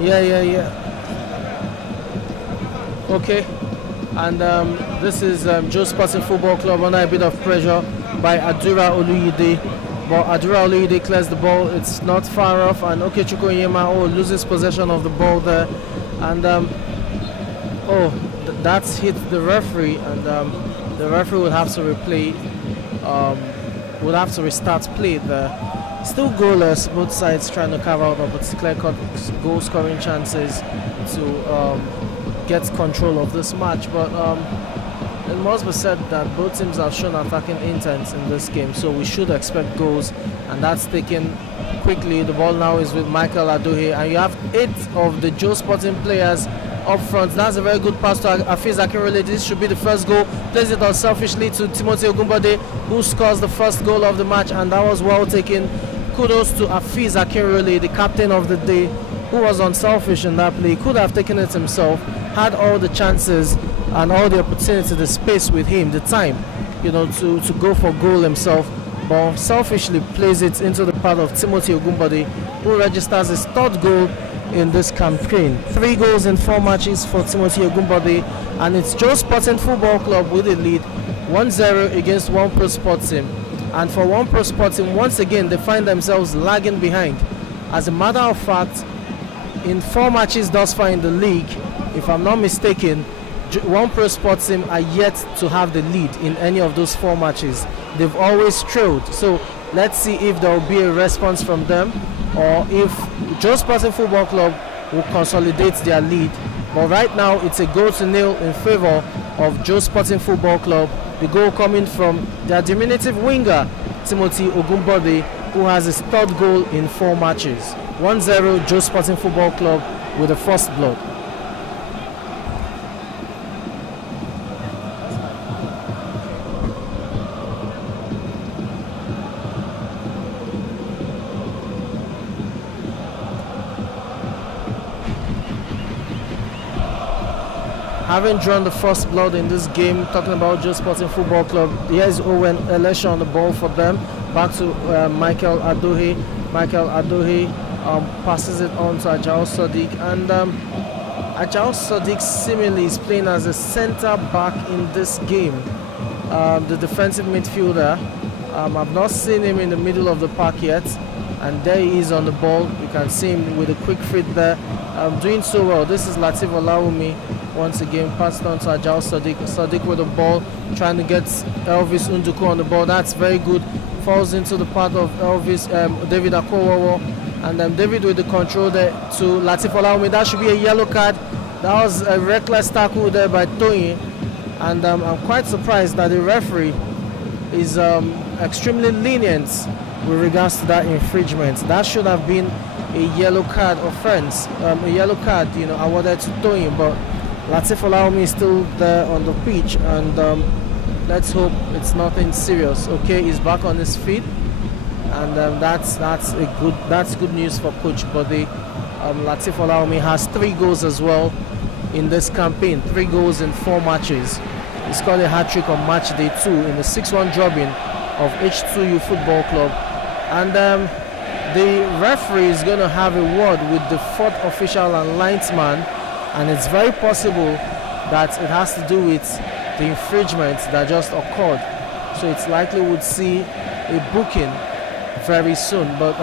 Yeah. Okay. And this is Joe Sporting Football Club under a bit of pressure by Adura Oluyide. But Adura Oluyide clears the ball. It's not far off, and Okechukwu Onyema loses possession of the ball there. And that's hit the referee, and the referee will have to replay. Will have to restart play there. Still goalless, both sides trying to carve out clear-cut goal scoring chances to get control of this match. But it must be said that both teams have shown attacking intent in this game, so we should expect goals, and that's taken quickly. The ball now is with Michael Adohe, and you have 8 of the Joe Sporting players up front. That's a very good pass to Afiz Akinrele. This should be the first goal. Plays it unselfishly to Timothy Ogunbode, who scores the first goal of the match, and that was well taken. Kudos to Afiz Akinrele, the captain of the day, who was unselfish in that play. Could have taken it himself, had all the chances and all the opportunity, the space with him, the time, to go for goal himself, but selfishly plays it into the path of Timothy Ogunbode, who registers his 3rd goal in this campaign. 3 goals in 4 matches for Timothy Ogunbode, and it's Joe Sporting Football Club with a lead 1-0 against One Pro Sporting. And for One Pro Sporting, once again they find themselves lagging behind. As a matter of fact, in 4 matches thus far in the league, if I'm not mistaken, One Pro Sporting are yet to have the lead in any of those 4 matches. They've always trailed. So let's see if there will be a response from them, or if Joe Sporting Football Club will consolidate their lead. But right now it's a 0-0 in favor of Joe Sporting Football Club. The goal coming from their diminutive winger Timothy Ogunbode, who has his 3rd goal in 4 matches. 1-0 Joe Sporting Football Club with the first blood. Having drawn the first blood in this game, talking about Joe Sporting Football Club, here's Owen Elisha on the ball for them. Back to Michael Adohe. Michael Adohe passes it on to Ajao Sadiq, and Ajao Sadiq seemingly is playing as a centre back in this game. The defensive midfielder. I've not seen him in the middle of the park yet, and there he is on the ball. You can see him with a quick feed there, doing so well. This is Latif Olawumi. Once again, passed on to Ajao Sadiq. Sadiq with the ball, trying to get Elvis Unduku on the ball. That's very good. Falls into the path of Elvis, David Akowowo. And David with the control there to Latif Olawumi. That should be a yellow card. That was a reckless tackle there by Toyin. And I'm quite surprised that the referee is extremely lenient with regards to that infringement. That should have been a yellow card offense, a yellow card, awarded to Toyin. But Latif Olawumi is still there on the pitch, and let's hope it's nothing serious. Okay, he's back on his feet, and that's good news for Coach Bode. Latif Olawumi has 3 goals as well in this campaign, 3 goals in 4 matches. He scored a hat-trick on match day 2 in the 6-1 drubbing of H2U Football Club, and the referee is going to have a word with the 4th official and linesman. And it's very possible that it has to do with the infringement that just occurred. So it's likely we'll see a booking very soon. But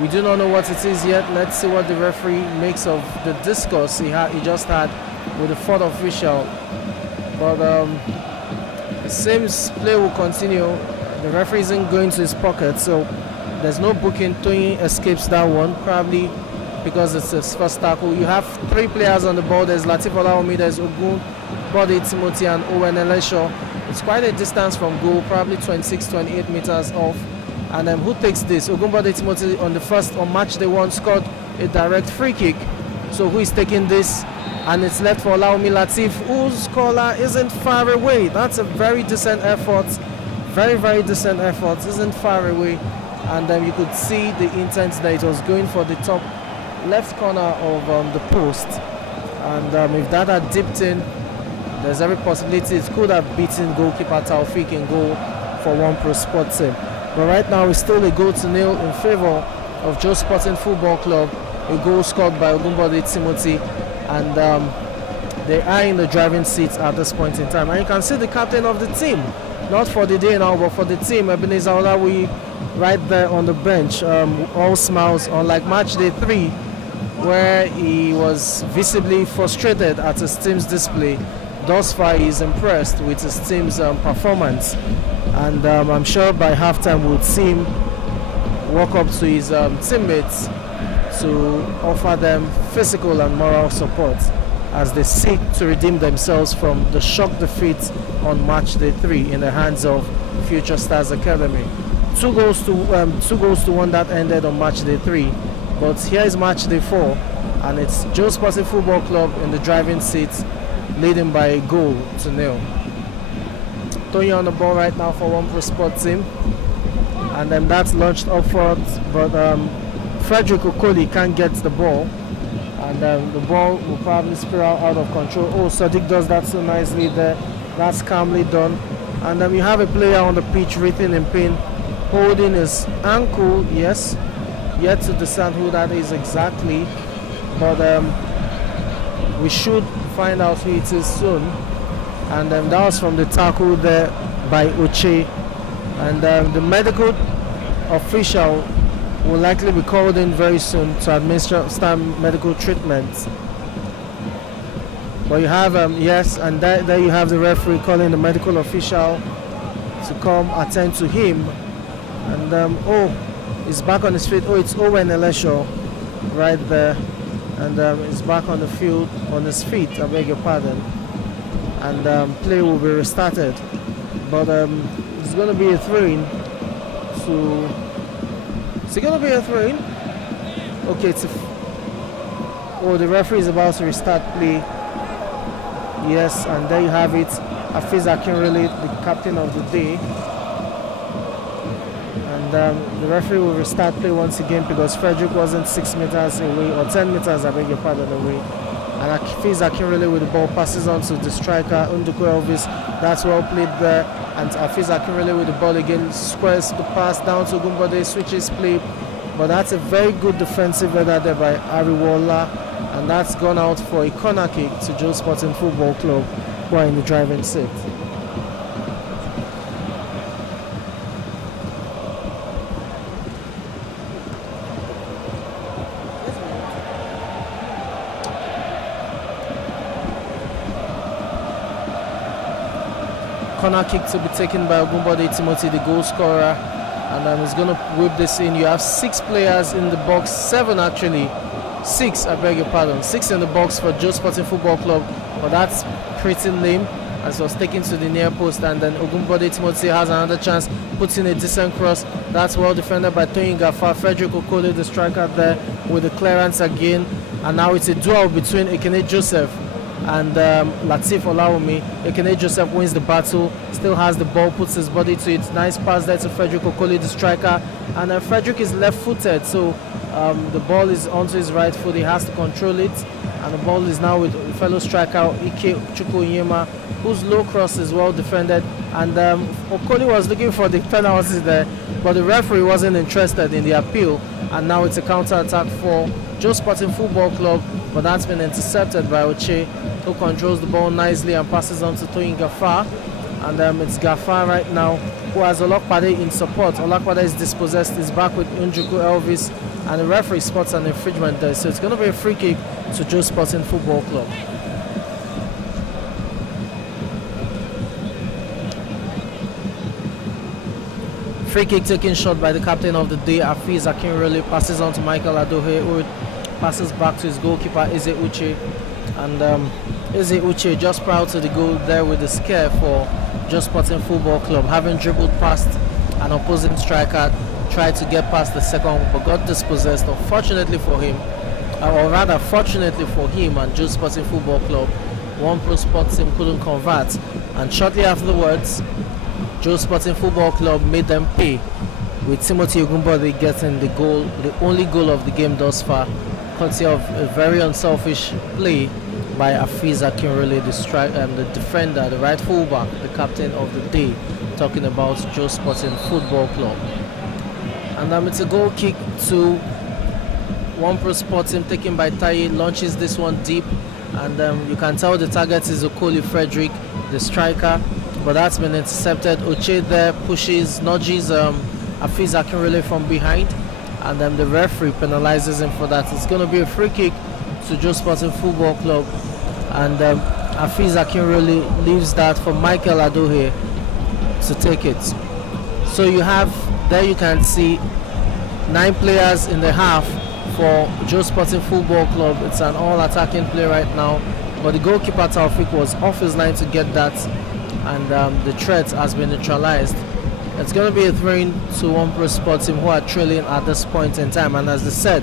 we do not know what it is yet. Let's see what the referee makes of the discourse he just had with the 4th official. But it seems play will continue. The referee isn't going to his pocket, so there's no booking. Toyin escapes that one, probably because it's his first tackle. You have 3 players on the ball. There's Latif Olawumi, there's Ogunbode Timothy, and Owen Elisha. It's quite a distance from goal, probably 26-28 meters off. And who takes this? Ogunbode Timothy on match day 1 scored a direct free kick. So who is taking this? And it's left for Olawumi Latif, whose caller isn't far away. That's a very decent effort. Very, very decent effort. Isn't far away. And you could see the intent that it was going for the top left corner of the post, and if that had dipped in, there's every possibility it could have beaten goalkeeper Taufik in goal for One Pro Sporting. But right now it's still a 0-0 in favor of Joe Sporting Football Club, a goal scored by Ogunbode Timothy, and they are in the driving seat at this point in time. And you can see the captain of the team, not for the day now, but for the team, Ebenezer Olawi, right there on the bench, all smiles, unlike match day 3, where he was visibly frustrated at his team's display. Thus far, he's impressed with his team's performance, and I'm sure by halftime we'll see him walk up to his teammates to offer them physical and moral support as they seek to redeem themselves from the shock defeat on match day 3 in the hands of Future Stars Academy. 2 goals to 1 that ended on match day 3. But here is match day 4, and it's Joe Sporting Football Club in the driving seat, leading by a goal to 0. Tony on the ball right now for One Pro Sport team, and then that's launched up front, but Frederick Okoli can't get the ball, and the ball will probably spiral out of control. Oh, Sadiq does that so nicely there. That's calmly done. And then you have a player on the pitch written in pain, holding his ankle. Yes, yet to discern who that is exactly, but we should find out who it is soon. And that was from the tackle there by Uche, and the medical official will likely be called in very soon to administer medical treatment. But you have yes, and there you have the referee calling the medical official to come attend to him. And oh, he's back on his feet. Oh, it's Owen Elesho right there, and he's back on the field on his feet, I beg your pardon, and play will be restarted. But it's going to be a throw-in to... Is it going to be a throw-in? Okay, oh, the referee is about to restart play. Yes, and there you have it. Hafiz Akinrele, the captain of the day. And the referee will restart play once again because Frederick wasn't 6 meters away, or 10 meters, I beg your pardon, away. And Hafiz Akinrele with the ball passes on to the striker, Unduku Elvis. That's well played there. And Hafiz Akinrele with the ball again, squares the pass down to Gumbode, switches play. But that's a very good defensive header there by Ariwola. And that's gone out for a corner kick to Joe Sporting Football Club, who are in the driving seat. Corner kick to be taken by Ogunbode Timothy, the goal scorer, and he's going to whip this in. You have 6 players in the box, 7 actually. 6, I beg your pardon, 6 in the box for Joe Sporting Football Club, but that's pretty lame as it was taken to the near post, and then Ogunbode Timothy has another chance, puts in a decent cross. That's well defended by Toyin Gafar. Frederick Okole, the striker there, with the clearance again, and now it's a duel between Ekene Joseph and Latif Olawumi. Ekene Joseph wins the battle, still has the ball, puts his body to it. Nice pass there to Frederick Okole, the striker, and Frederick is left-footed, so the ball is onto his right foot. He has to control it, and the ball is now with fellow striker Ike Chukwuyema, whose low cross is well defended. And Okoli was looking for the penalty there, but the referee wasn't interested in the appeal, and now it's a counter-attack for Joe Sporting Football Club, but that's been intercepted by Oche, who controls the ball nicely and passes on to Toyin Gafar. And it's Gafar right now who has Olakpade in support. Olakpade is dispossessed, is back with Unjuku Elvis, and the referee spots an infringement there. So it's going to be a free kick to Joe Sporting Football Club. Free kick taken shot by the captain of the day, Hafiz Akinrele, passes on to Michael Adohe, who passes back to his goalkeeper, Eze Uche. And Eze Uche just proud to the goal there with the scare for Joe Sporting Football Club, having dribbled past an opposing striker, tried to get past the second, but got dispossessed. Unfortunately for him, or rather fortunately for him and Joe Sporting Football Club, One Pro Sports team couldn't convert, and shortly afterwards Joe Sporting Football Club made them pay, with Timothy Ogunbode getting the goal, the only goal of the game thus far, courtesy of a very unselfish play by Hafiz Akinrele, the defender, the right fullback, the captain of the day, talking about Joe Sporting Football Club. And it's a goal kick to One Pro Sports team taken by Taye launches this one deep, and you can tell the target is Okoli Frederick, the striker, but that's been intercepted. Oche there pushes, nudges Afiz Akinrele from behind, and the referee penalizes him for that. It's going to be a free kick to Joe Sporting Football Club, and Afiz Akinrele leaves that for Michael Adohe to take it. So you have, there you can see 9 players in the half for Joe Sporting Football Club. It's an all-attacking play right now, but the goalkeeper Taufik was off his line to get that, and the threat has been neutralized. It's going to be a throw-in to One Pro Sports team, who are trailing at this point in time. And as they said,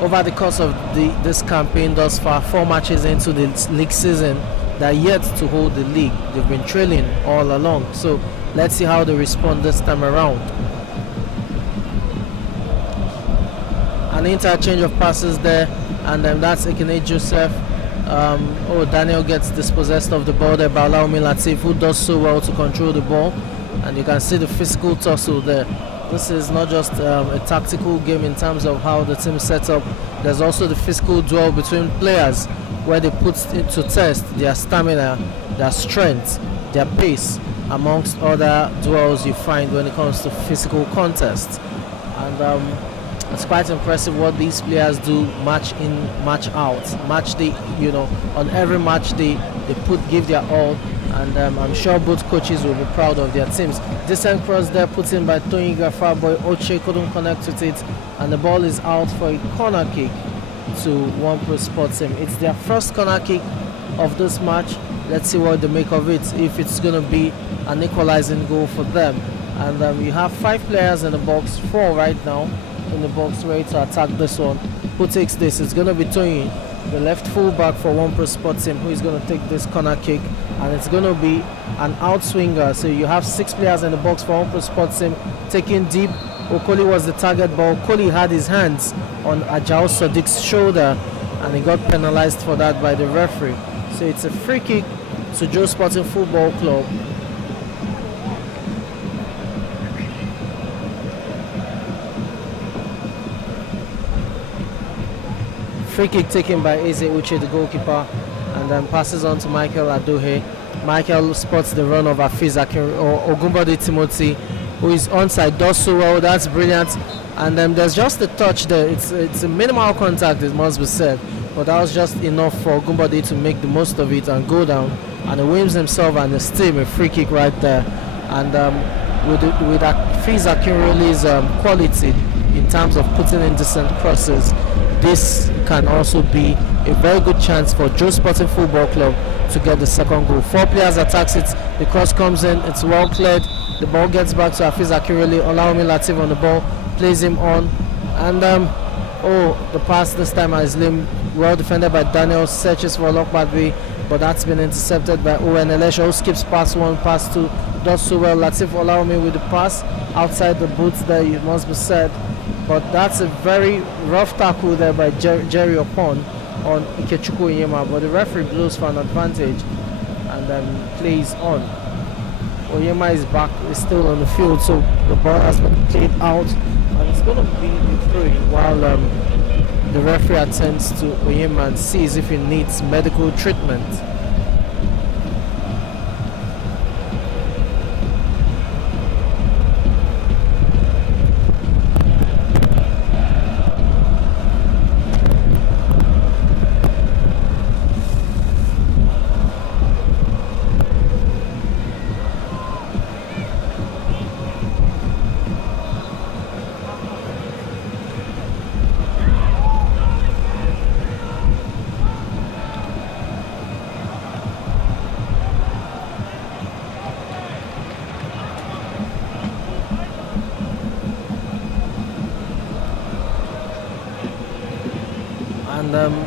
over the course of this campaign thus far, 4 matches into the league season, they're yet to hold the league. They've been trailing all along. So let's see how they respond this time around. An interchange of passes there, and that's Ekene Joseph. Daniel gets dispossessed of the ball there by Olaomi Latif, who does so well to control the ball. And you can see the physical tussle there. This is not just a tactical game in terms of how the team sets up. There's also the physical duel between players, where they put to test their stamina, their strength, their pace, amongst other duels you find when it comes to physical contests. And it's quite impressive what these players do match in, match out. Match day, on every match day they give their all. And I'm sure both coaches will be proud of their teams. Decent cross there put in by Tony Gafarboy. Oche couldn't connect with it, and the ball is out for a corner kick to One Pro Sports team. It's their first corner kick of this match. Let's see what they make of it, if it's going to be an equalizing goal for them. And you have 5 players in the box, 4 right now in the box, ready to attack this one. Who takes this? It's going to be Tony, the left fullback for One Pro Sports team, who is going to take this corner kick, and it's going to be an outswinger. So you have 6 players in the box for One Pro Sports team, taking deep. Okoli was the target, but Okoli had his hands on Ajao Sadiq's shoulder, and he got penalized for that by the referee. So it's a free kick to Joe Sporting Football Club. Free kick taken by Eze Uche, the goalkeeper, and then passes on to Michael Adohe. Michael spots the run of Afiz Akinrele, or Ogunbode Timothy, who is onside, does so well. That's brilliant. And there's just a touch there. It's a minimal contact, it must be said, but that was just enough for Ogunbode to make the most of it and go down. And he wins himself and steam a free kick right there. And with Afiz Akinrele's quality in terms of putting in decent crosses, this can also be a very good chance for Joe Sporting Football Club to get the second goal. 4 players attacks it, the cross comes in, it's well cleared, the ball gets back to Afiz Akinrele. Olaomi Latif on the ball, plays him on, and the pass this time is limb, well defended by Daniel, searches for Lokbadbi, but that's been intercepted by Owen Elisha, who skips past 1, pass 2, does so well. Latif Olaomi with the pass outside the boots there, it must be said. But that's a very rough tackle there by Jerry Opon on Ikechukwu Onyema, but the referee blows for an advantage and then plays on. Onyema is back, is still on the field, so the ball has been played out, and it's going to be a throw-in while the referee attends to Onyema and sees if he needs medical treatment.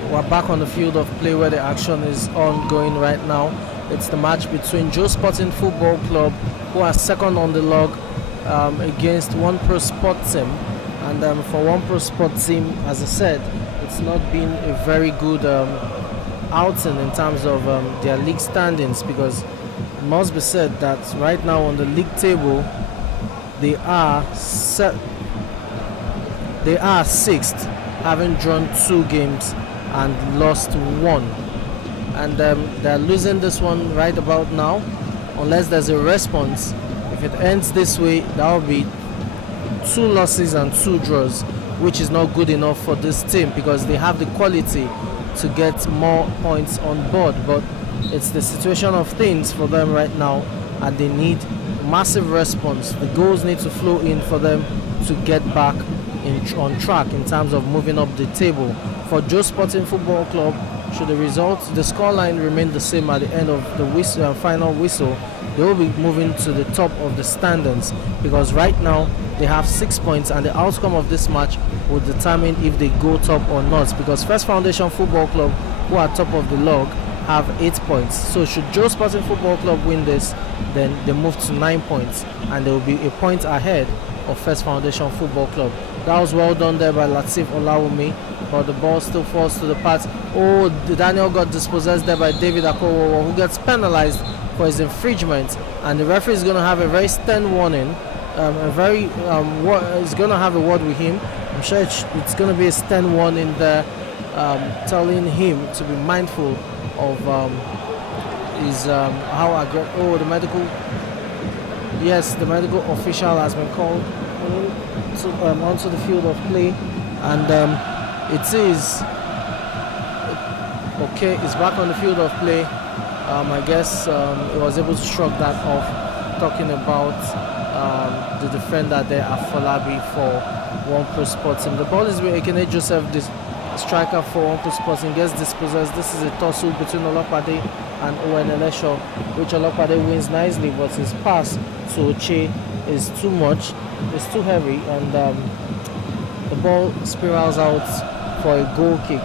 We're back on the field of play where the action is ongoing right now. It's the match between Joe Sporting Football Club, who are second on the log, against One Pro Sports team. And for One Pro Sports team, as I said, it's not been a very good outing in terms of their league standings, because it must be said that right now on the league table they are 6th having drawn 2 games and lost 1. And they're losing this one right about now, unless there's a response. If it ends this way, that will be 2 losses and 2 draws, which is not good enough for this team because they have the quality to get more points on board. But it's the situation of things for them right now, and they need massive response. The goals need to flow in for them to get back on track in terms of moving up the table. For Joe Sporting Football Club, should the scoreline remain the same at the end of the final whistle, they will be moving to the top of the standings, because right now they have 6 points, and the outcome of this match will determine if they go top or not, because First Foundation Football Club, who are top of the log, have 8 points. So should Joe Sporting Football Club win this, then they move to 9 points, and they will be a point ahead of First Foundation Football Club. That was well done there by Latif Olawumi, but the ball still falls to the path. Oh, Daniel got dispossessed there by David Akowowo, who gets penalized for his infringement, and the referee is going to have a very stern warning. He's going to have a word with him. I'm sure it's going to be a stern warning there, telling him to be mindful of the medical official has been called onto the field of play, and it is okay. It's back on the field of play. I guess he was able to shrug that off, talking about the defender there, Afolabi, for One Pro Sporting. The ball is with Ekene Joseph, this striker for One Pro Sporting, gets dispossessed. This is a tussle between Olopade and Owen Elesho, which Olopade wins nicely, but his pass to Oche is too much, it's too heavy, and the ball spirals out for a goal kick,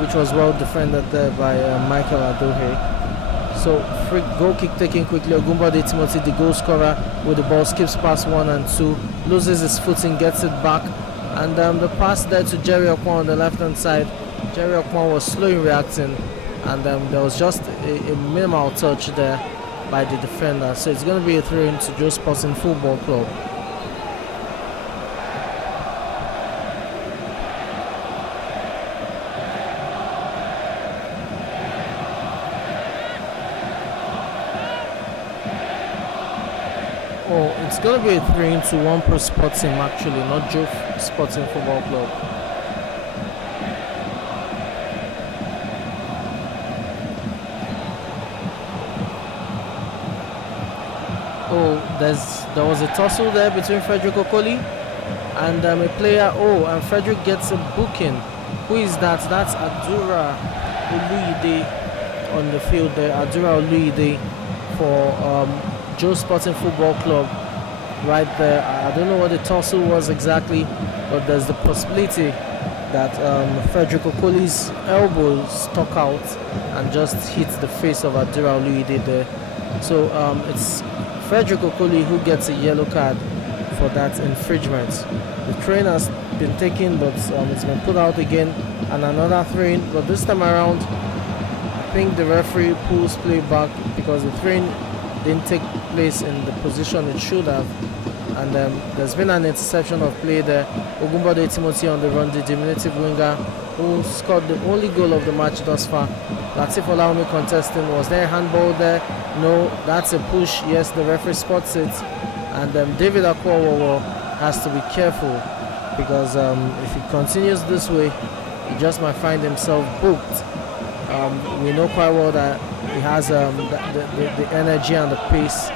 which was well defended there by Michael Adohe. So free goal kick taken quickly. Ogunbode Timothy, the goal scorer, with the ball, skips past 1 and 2, loses his footing, gets it back, and the pass there to Jerry Okwan on the left hand side. Jerry Okwan was slow in reacting, and there was just a minimal touch there by the defender. So it's going to be a throw-in to Joe Sporting Football Club. Oh, it's going to be a 3 to 1 Pro Sporting, actually, not Joe Sporting Football Club. Oh, there was a tussle there between Frederick Okoli and a player. Oh, and Frederick gets a booking. Who is that? That's Adura Oluyide on the field there. Adura Oluyide for Joe Sporting Football Club right there. I don't know what the tussle was exactly, but there's the possibility that Frederick Okoli's elbow stuck out and just hit the face of Adura Oluyide there. So it's Frederick Okoli who gets a yellow card for that infringement. The train has been taken, but it's been put out again, and another throw-in, but this time around I think the referee pulls play back because the throw-in didn't take place in the position it should have, and there's been an interception of play there. Ogunbode Timothy on the run, the diminutive winger who scored the only goal of the match thus far. Latif Olawumi contesting. Was there a handball there? No, that's a push. Yes, the referee spots it, and David Akwowowo has to be careful, because if he continues this way, he just might find himself booked. We know quite well that he has the energy and the pace,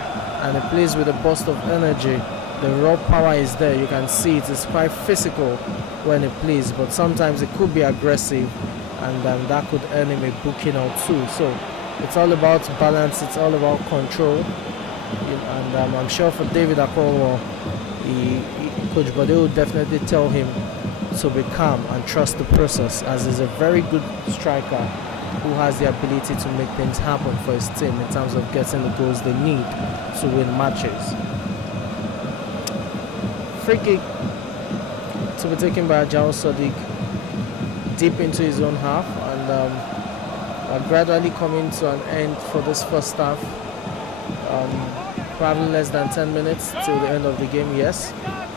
and he plays with a burst of energy. The raw power is there, you can see it. It's quite physical when he plays, but sometimes it could be aggressive, and that could earn him a booking or two. So it's all about balance, it's all about control, and I'm sure for David Akwowo, Coach Bode will definitely tell him to be calm and trust the process, as he's a very good striker who has the ability to make things happen for his team in terms of getting the goals they need to win matches. Free kick to be taken by Ajao Sadiq deep into his own half, and gradually coming to an end for this first half. Probably less than 10 minutes till the end of the game, yes,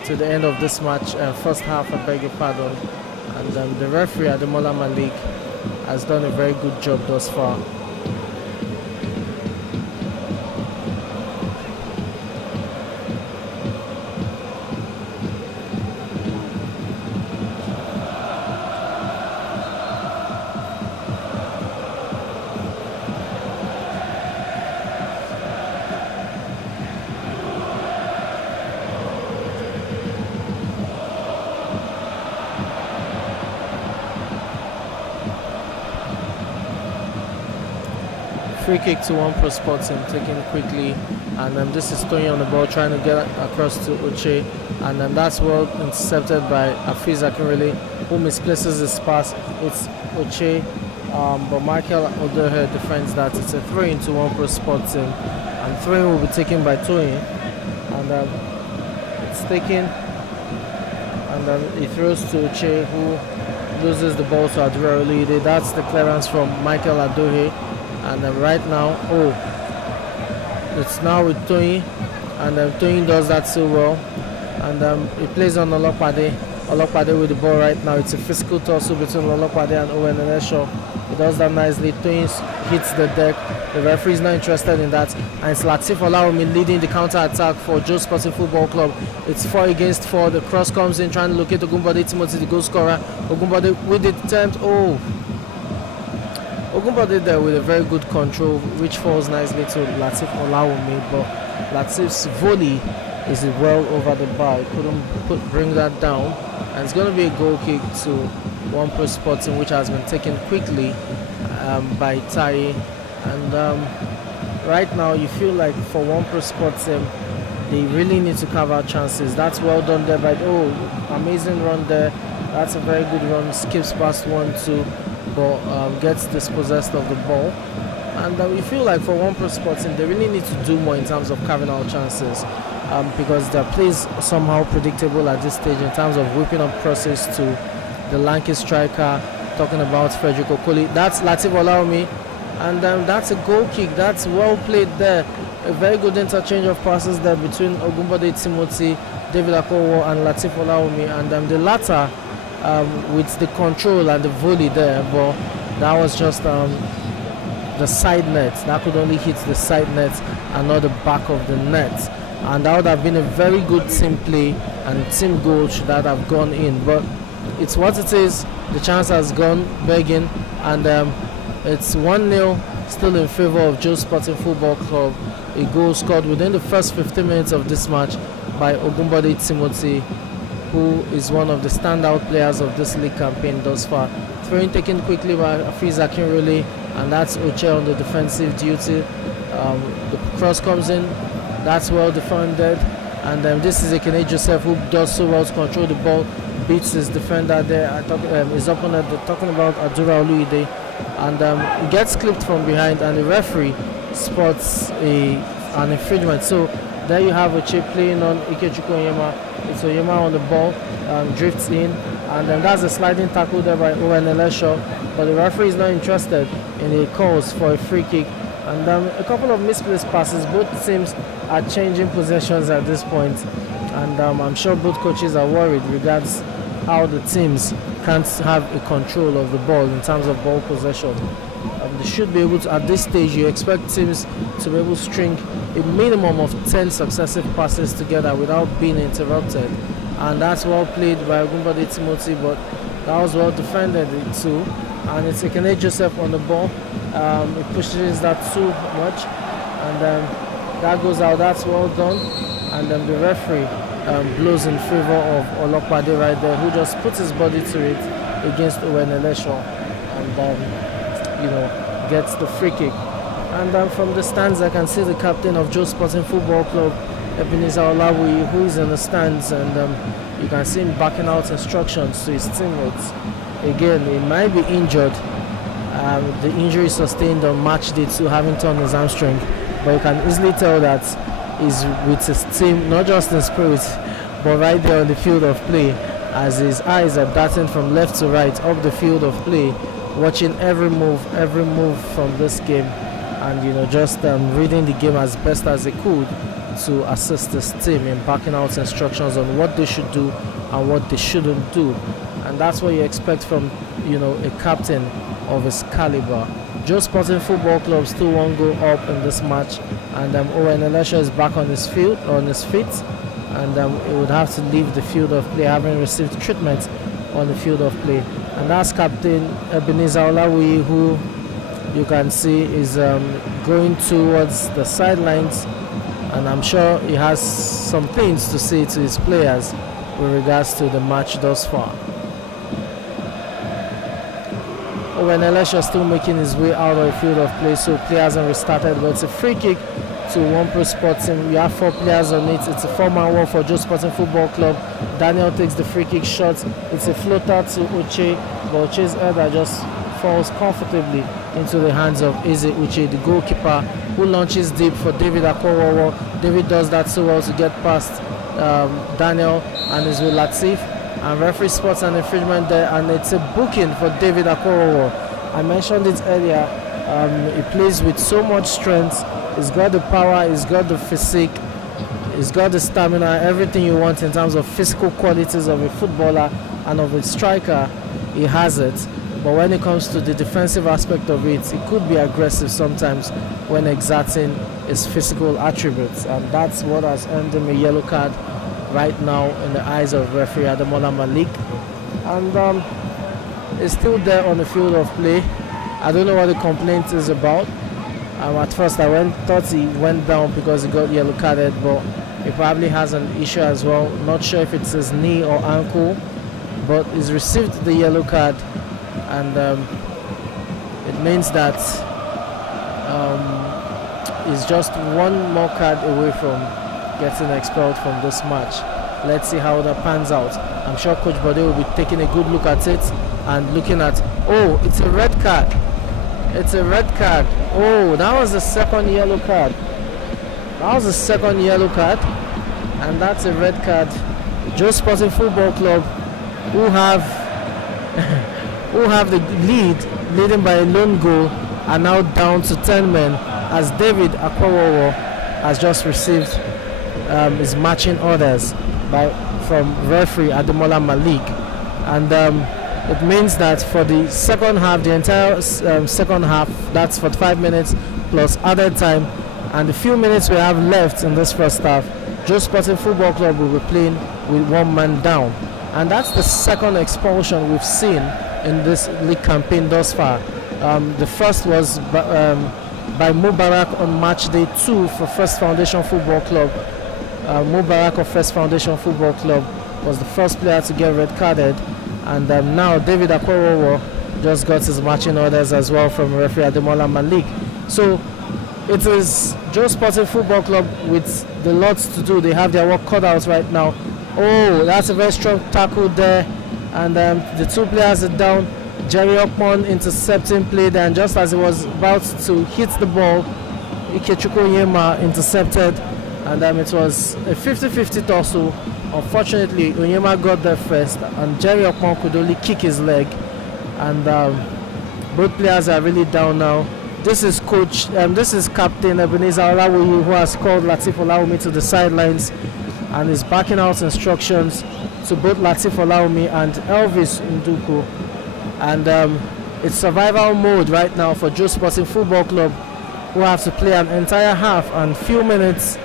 to the end of this match, first half, I beg your pardon. And the referee Ademola Malik has done a very good job thus far. Free kick to One Pro Sporting, taken quickly, and this is Tony on the ball trying to get across to Uche, and that's well intercepted by Afiz Akinrele, who misplaces his pass. It's Uche, but Michael Adohe defends that. It's a throw into One Pro Sporting, and throw will be taken by Tony, and it's taken, and he throws to Uche, who loses the ball to Adura Oluyide. That's the clearance from Michael Adohe. And right now, it's now with Toyin, and Toyin does that so well, and he plays on Olopade with the ball right now. It's a physical tussle between Olopade and Owen Enesho. He does that nicely. Toyin hits the deck. The referee is not interested in that, and it's Latif Olawumi leading the counter attack for Joe Sporting Football Club. It's 4 against 4. The cross comes in, trying to locate Ogunbode Timothy, the goal scorer. Ogunbode with the attempt. Ogunbode there with a very good control, which falls nicely to Latif Olawumi, but Latif's volley is well over the bar. He couldn't bring that down, and it's going to be a goal kick to One Pro Sporting, which has been taken quickly by Tai. And right now, you feel like for One Pro Sporting, they really need to carve out chances. That's well done there by amazing run there. That's a very good run. Skips past 1-2. But gets dispossessed of the ball, and we feel like for One Pro Sporting they really need to do more in terms of carving out chances, because their play is somehow predictable at this stage in terms of whipping up crosses to the lanky striker, talking about Frederick Okoli. That's Latif Olawumi, and that's a goal kick. That's well played there. A very good interchange of passes there between Ogunbode Timothy, David Akowo and Latif Olawumi, and the latter with the control and the volley there, but that was just the side net. That could only hit the side net and not the back of the net, and that would have been a very good team play, and team goal should that have gone in, but it's what it is. The chance has gone begging, and it's 1-0 still in favor of Joe Sporting Football Club. A goal scored within the first 15 minutes of this match by Ogunbode Timothy, who is one of the standout players of this league campaign thus far. Throwing taken quickly by Afiz Akinrele, and that's Uche on the defensive duty. The cross comes in, that's well defended, and this is Ekene Joseph, who does so well to control the ball, beats his defender there. His opponent, talking about Adura Oluyide, and gets clipped from behind, and the referee spots an infringement. So there you have Uche playing on Ikechukwu Onyema. It's Onyema on the ball, drifts in, and that's a sliding tackle there by Owen Elisha, but the referee is not interested in the calls for a free kick, and a couple of misplaced passes. Both teams are changing possessions at this point, and I'm sure both coaches are worried regards how the teams can't have a control of the ball in terms of ball possession. They should be able to, at this stage, you expect teams to be able to string a minimum of 10 successive passes together without being interrupted, and that's well played by Ogunbode Timothy, but that was well defended too, and it's Ekene Joseph on the ball. He pushes that too much, and that goes out. That's well done, and the referee blows in favor of Olopade right there, who just puts his body to it against Owen Elisha, and gets the free kick. And from the stands, I can see the captain of Joe Sporting Football Club, Ebenezer Olawi, who is in the stands, and you can see him backing out instructions to his teammates. Again, he might be injured. The injury sustained on match day 2, having torn his hamstring, but you can easily tell that he's with his team, not just in spirit, but right there on the field of play, as his eyes are darting from left to right up the field of play, watching every move from this game, and just reading the game as best as they could, to assist this team in backing out instructions on what they should do and what they shouldn't do. And that's what you expect from, a captain of his caliber. Joe Sporting Football Club still won't go up in this match, and Owen Elisha is back on his feet, and he would have to leave the field of play, having received treatment on the field of play. And that's Captain Ebenezer Olawi, who you can see is going towards the sidelines, and I'm sure he has some things to say to his players with regards to the match thus far. Owen Elisha still making his way out of the field of play, so play hasn't restarted, but it's a free kick to One Pro Sports team. We have 4 players on it. It's a 4-man war for Joe Sporting Football Club. Daniel takes the free kick shot. It's a floater to Uche, but Uche's header just falls comfortably into the hands of Eze Uche, the goalkeeper, who launches deep for David Akwawawa. David does that so well to get past Daniel and is with Latif. And referee spots an infringement there, and it's a booking for David Akwawawa. I mentioned it earlier. He plays with so much strength. He's got the power, he's got the physique, he's got the stamina, everything you want in terms of physical qualities of a footballer and of a striker. He has it. But when it comes to the defensive aspect of it, he could be aggressive sometimes when exerting his physical attributes. And that's what has earned him a yellow card right now in the eyes of referee Ademola Malik. And he's still there on the field of play. I don't know what the complaint is about. At first I thought he went down because he got yellow carded, but he probably has an issue as well. Not sure if it's his knee or ankle, but he's received the yellow card, and it means that he's just one more card away from getting expelled from this match. Let's see how that pans out. I'm sure Coach Bode will be taking a good look at it and looking at, oh, it's a red card. It's a red card. Oh, that was the second yellow card. That was the second yellow card. And that's a red card. Joe Sporting Football Club, who have the leading by a lone goal, are now down to 10 men as David Akwawawa has just received his matching orders from referee Ademola Malik. And it means that for the second half, the entire second half, that's 45 minutes plus added time, and the few minutes we have left in this first half, Joe Sporting Football Club will be playing with 1 man down. And that's the second expulsion we've seen in this league campaign thus far. The first was by Mubarak on match day 2 for First Foundation Football Club. Mubarak of First Foundation Football Club was the first player to get red carded. And now David Akwawawa just got his matching orders as well from referee Ademola Malik. So it is Joe Sporting Football Club with the lots to do. They have their work cut out right now. Oh, that's a very strong tackle there. And the 2 players are down. Jerry Okpon intercepting play there. And just as he was about to hit the ball, Ikechukwu Onyema intercepted. And it was a 50-50 tussle. Unfortunately, Onyema got there first, and Jerry Okpon could only kick his leg. And both players are really down now. This is Captain Ebenezer Olawi, who has called Latif Olawumi to the sidelines and is backing out instructions to both Latif Olawumi and Elvis Nduku. And it's survival mode right now for Joe Sporting Football Club, who have to play an entire half and few minutes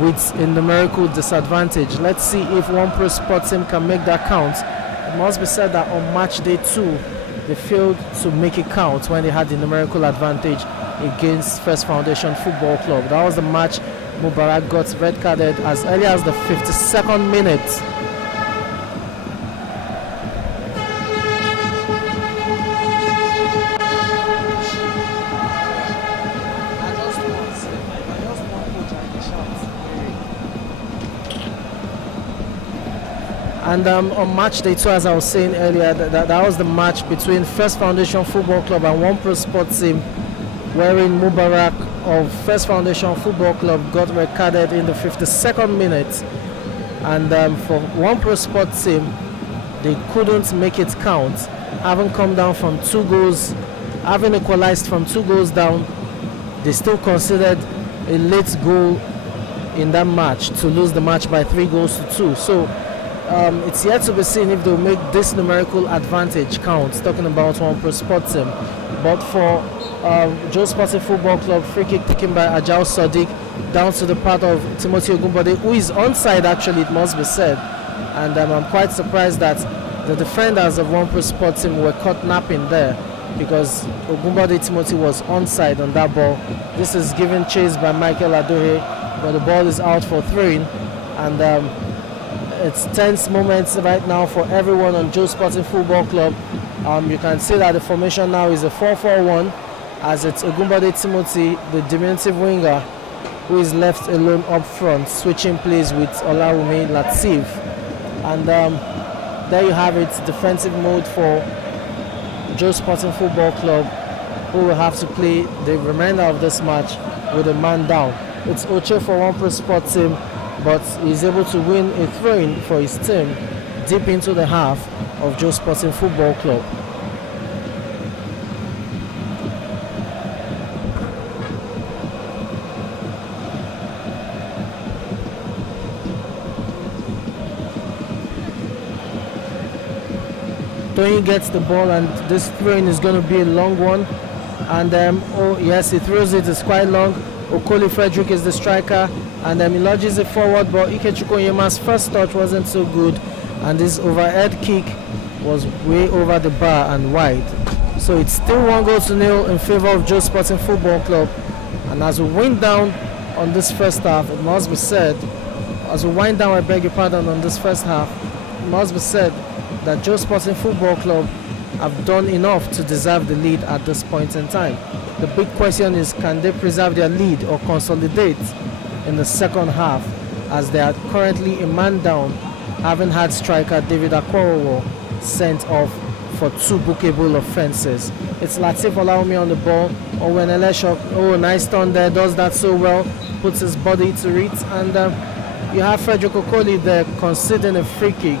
with a numerical disadvantage. Let's see if One Pro Sports team can make that count. It must be said that on match day 2, they failed to make it count when they had the numerical advantage against First Foundation Football Club. That was the match Mubarak got red carded as early as the 52nd minute. And on match day 2, as I was saying earlier, that was the match between First Foundation Football Club and One Pro Sports team, wherein Mubarak of First Foundation Football Club got red carded in the 52nd minute. And for One Pro Sports team, they couldn't make it count, having come down from 2 goals, having equalized from 2 goals down. They still considered a late goal in that match to lose the match by 3 goals to 2. So it's yet to be seen if they'll make this numerical advantage count, talking about One Pro Sport team. But for Joe Sporting Football Club, free kick taken by Ajao Sadiq down to the part of Timothy Ogunbode, who is onside actually, it must be said. And I'm quite surprised that the defenders of One Pro Sport team were caught napping there, because Ogunbode Timothy was onside on that ball. This is given chase by Michael Adohe, but the ball is out for throwing. And it's tense moments right now for everyone on Joe Sporting Football Club. You can see that the formation now is a 4-4-1, as it's Ogunbode Timothy, the diminutive winger, who is left alone up front, switching plays with Olawumi Latif. And there you have it, defensive mode for Joe Sporting Football Club, who will have to play the remainder of this match with a man down. It's Oche for One Pro Sport team, but he's able to win a throw-in for his team deep into the half of Joe Sporting Football Club. Tony gets the ball, and this throw-in is going to be a long one. And oh yes, he throws it, it's quite long. Okoli Frederick is the striker, and he lodges it forward, but Ikechukwu Onyema's first touch wasn't so good, and this overhead kick was way over the bar and wide. So it's still 1-0 in favor of Joe Sporting Football Club. And as we wind down on this first half, it must be said, as we wind down, I beg your pardon, on this first half, it must be said that Joe Sporting Football Club have done enough to deserve the lead at this point in time. The big question is, can they preserve their lead or consolidate in the second half, as they are currently a man down, having had striker David Akworowo sent off for 2 bookable offences. It's Latif Olawumi on the ball. Owen Eleshok, oh, nice turn there, does that so well, puts his body to it, and you have Frederick Okoli there conceding a free kick.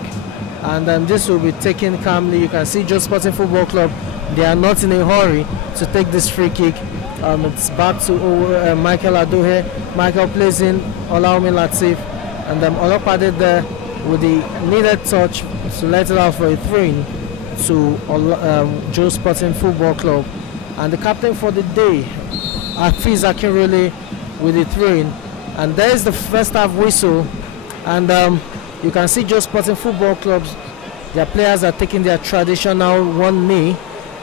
And this will be taken calmly. You can see Joe Sporting Football Club, they are not in a hurry to take this free kick. It's back to Michael Adohe. Michael plays in Olawumi Latif, and Olopade there with the needed touch to let it out for a throw-in to Joe Sporting Football Club. And the captain for the day, Afiz Akinrole, with the throw-in. And there is the first half whistle, and you can see Joe Sporting Football Clubs, their players are taking their traditional one knee,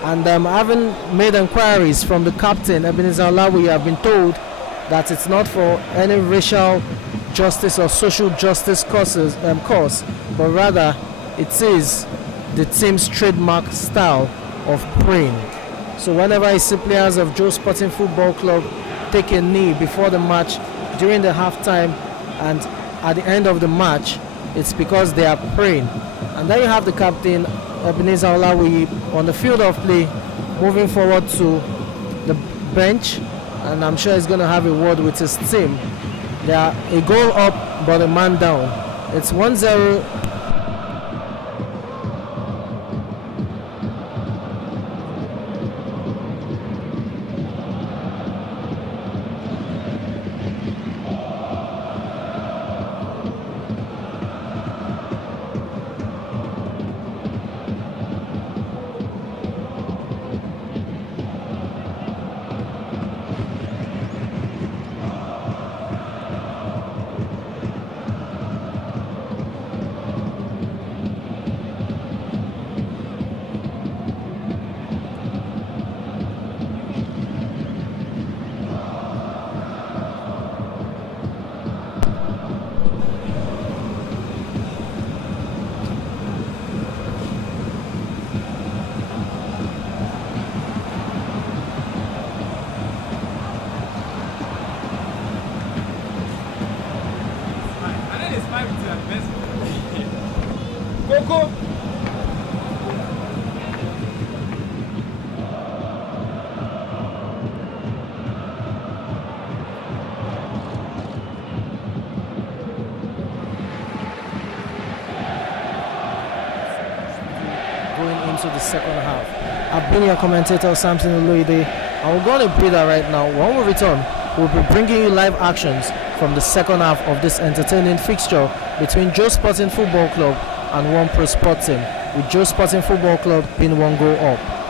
and having made inquiries from the captain, Ebenezer Olawi, have been told that it's not for any racial justice or social justice cause, but rather it is the team's trademark style of praying. So whenever I see players of Joe Sporting Football Club take a knee before the match, during the halftime, and at the end of the match, it's because they are praying. And then you have the captain, Ebenezer Olawi, on the field of play, moving forward to the bench, and I'm sure he's going to have a word with his team. They are a goal up, but a man down. It's 1-0. Coco. Going into the second half. I've been your commentator, Samson Oloide. I will go on a breather right now. When we return, we'll be bringing you live actions from the second half of this entertaining fixture between Joe Sporting Football Club and One Pro Sport Team, with Joe Sporting Football Club being 1 goal up.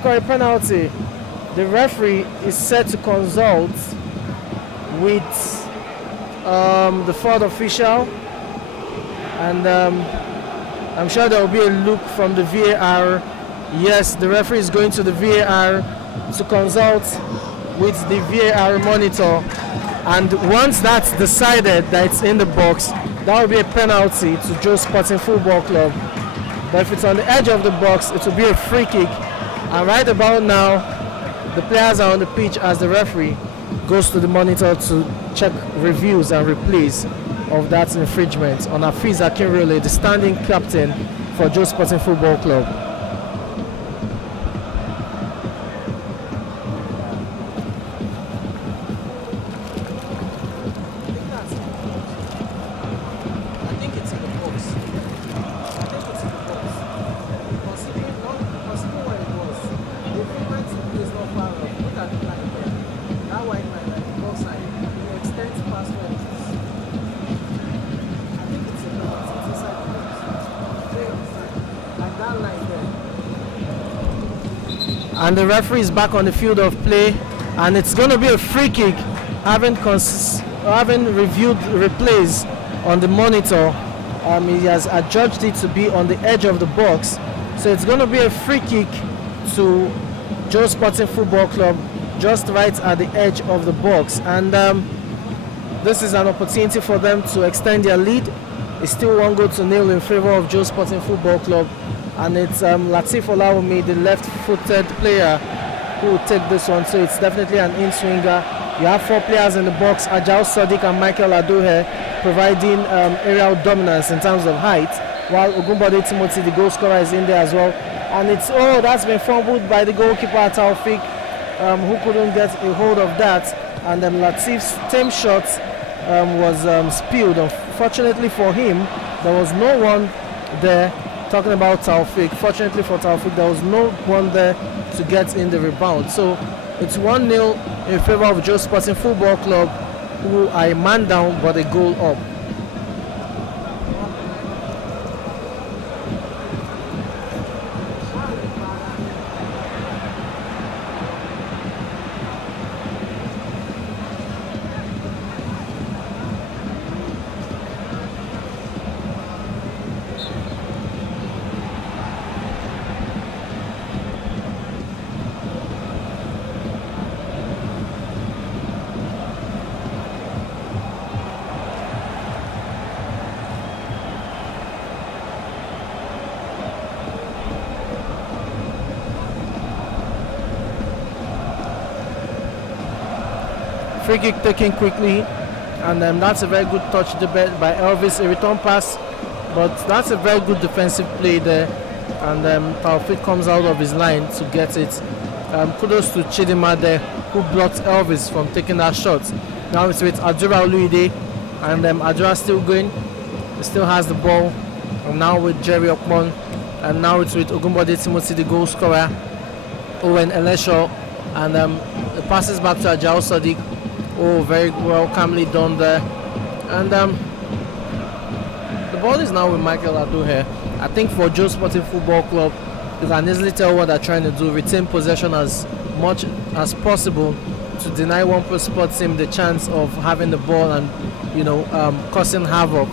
clock or a penalty, the referee is set to consult with the fourth official, and I'm sure there will be a look from the VAR. Yes, the referee is going to the VAR to consult with the VAR monitor, and once that's decided that it's in the box, that will be a penalty to Joe Sporting Football Club. But if it's on the edge of the box, it will be a free kick. And right about now, the players are on the pitch as the referee goes to the monitor to check reviews and replays of that infringement on Hafiz Akinrole, the standing captain for Joe Sporting Football Club. And the referee is back on the field of play, and it's going to be a free kick, having reviewed replays on the monitor. He has adjudged it to be on the edge of the box, so it's going to be a free kick to Joe Sporting Football Club, just right at the edge of the box. And this is an opportunity for them to extend their lead. It's still 1-0 in favor of Joe Sporting Football Club. And it's Latif Olawumi, the left-footed player, who will take this one. So it's definitely an in-swinger. You have 4 players in the box, Ajao Sadiq and Michael Adohe, providing aerial dominance in terms of height, while Ogunbode Timothy, the goal scorer, is in there as well. And it's that's been fumbled by the goalkeeper Taufik, who couldn't get a hold of that. And then Latif's tame shot was spilled. Unfortunately for him, there was no one there. Talking about Taufik, fortunately for Taufik, there was no one there to get in the rebound. So it's 1-0 in favor of Joe Sporting Football Club, who are a man down but a goal up. Free kick taken quickly, and that's a very good touch by Elvis, a return pass, but that's a very good defensive play there, and Taufik comes out of his line to get it. Kudos to Chidima there, who blocked Elvis from taking that shot. Now it's with Adura Oluide, and Adura still going, he still has the ball, and now with Jerry Okpon, and now it's with Ogunbode Timothy, the goal scorer, Owen Elesho, and it passes back to Ajao Sadiq. Very well, calmly done there. And the ball is now with Michael Adohe. I think for Joe Sporting Football Club, you can easily tell what they're trying to do, retain possession as much as possible to deny One Pro Sports team the chance of having the ball and causing havoc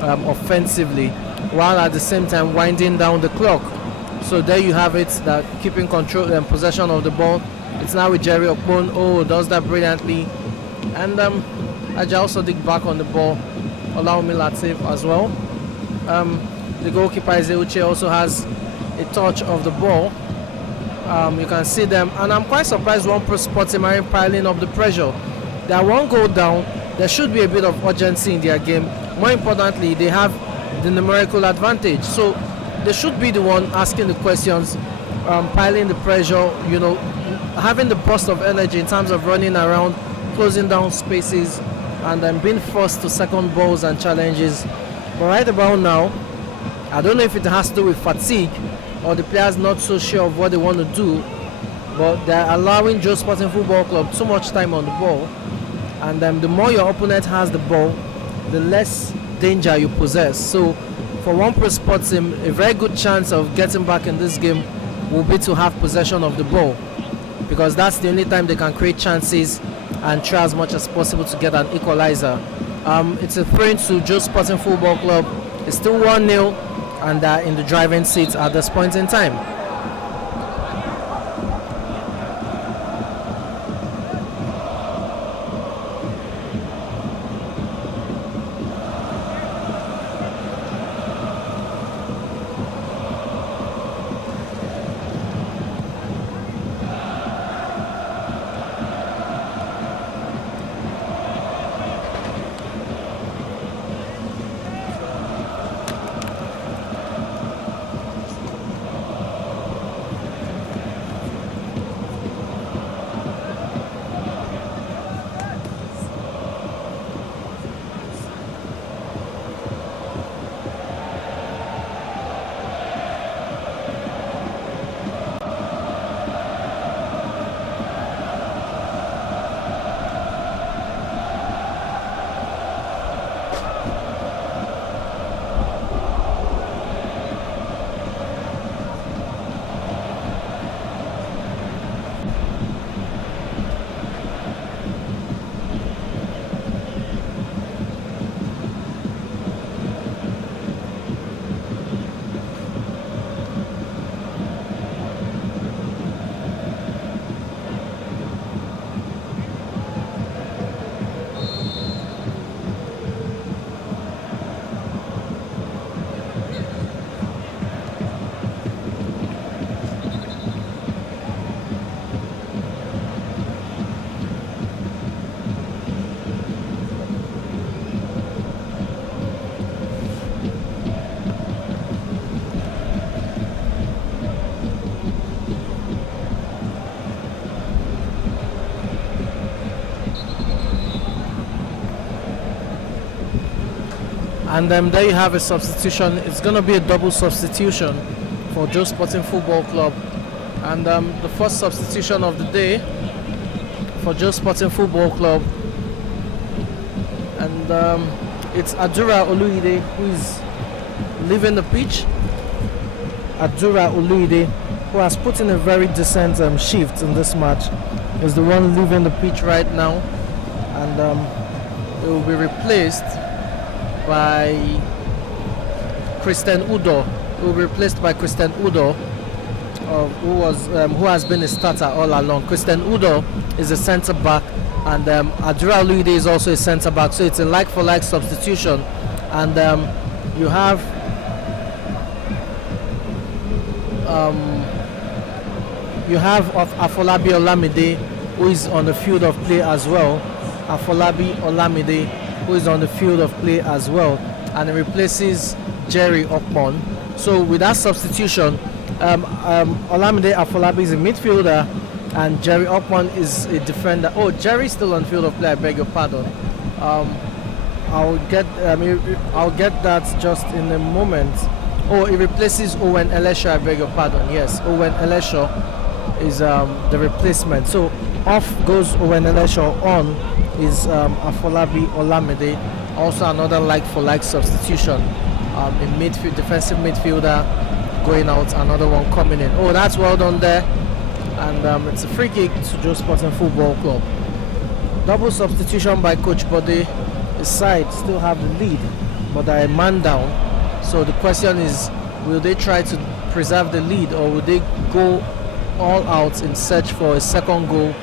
offensively, while at the same time winding down the clock. So there you have it, that keeping control and possession of the ball. It's now with Jerry Okpon. Does that brilliantly. And Ajao Sadiq back on the ball. Olawumi Latif as well. The goalkeeper Ezeuche also has a touch of the ball. You can see them, and I'm quite surprised One Pro Sports are piling up the pressure. They are 1 goal down. There should be a bit of urgency in their game. More importantly, they have the numerical advantage, so they should be the one asking the questions, piling the pressure, having the burst of energy in terms of running around, closing down spaces, and then being forced to second balls and challenges. But right about now, I don't know if it has to do with fatigue or the players not so sure of what they want to do, but they're allowing Joe Sporting Football Club too much time on the ball, and the more your opponent has the ball, the less danger you possess. So for One Pro Sports team, a very good chance of getting back in this game will be to have possession of the ball, because that's the only time they can create chances and try as much as possible to get an equalizer. It's a throw to Joe Sporting Football Club. It's still 1-0 and they're in the driving seat at this point in time. And there you have a substitution. It's going to be a double substitution for Joe Sporting Football Club. And the first substitution of the day for Joe Sporting Football Club. And it's Adura Oluide who is leaving the pitch. Adura Oluide, who has put in a very decent shift in this match, is the one leaving the pitch right now. And it will be replaced by Christian Udo. It will be replaced by Christian Udo, who has been a starter all along. Christian Udo is a centre back, and Adura Oluide is also a centre back. So it's a like-for-like substitution. And you have Afolabi Olamide, who is on the field of play as well. Afolabi Olamide, who is on the field of play as well, and it replaces Jerry Okpon. So with that substitution, Olamide Afolabi is a midfielder and Jerry Okpon is a defender. Oh, Jerry's still on field of play, I beg your pardon. I'll get that just in a moment. Oh, it replaces Owen Elesho, I beg your pardon. Yes, Owen Elesho is the replacement. So off goes Owen Elesho, on is Afolabi Olamide, also another like-for-like substitution. In midfield, defensive midfielder going out, another one coming in. Oh, that's well done there. And it's a free kick to Joe Sporting Football Club. Double substitution by Coach Bode. His side still have the lead, but they're a man down. So the question is, will they try to preserve the lead, or will they go all out in search for a second goal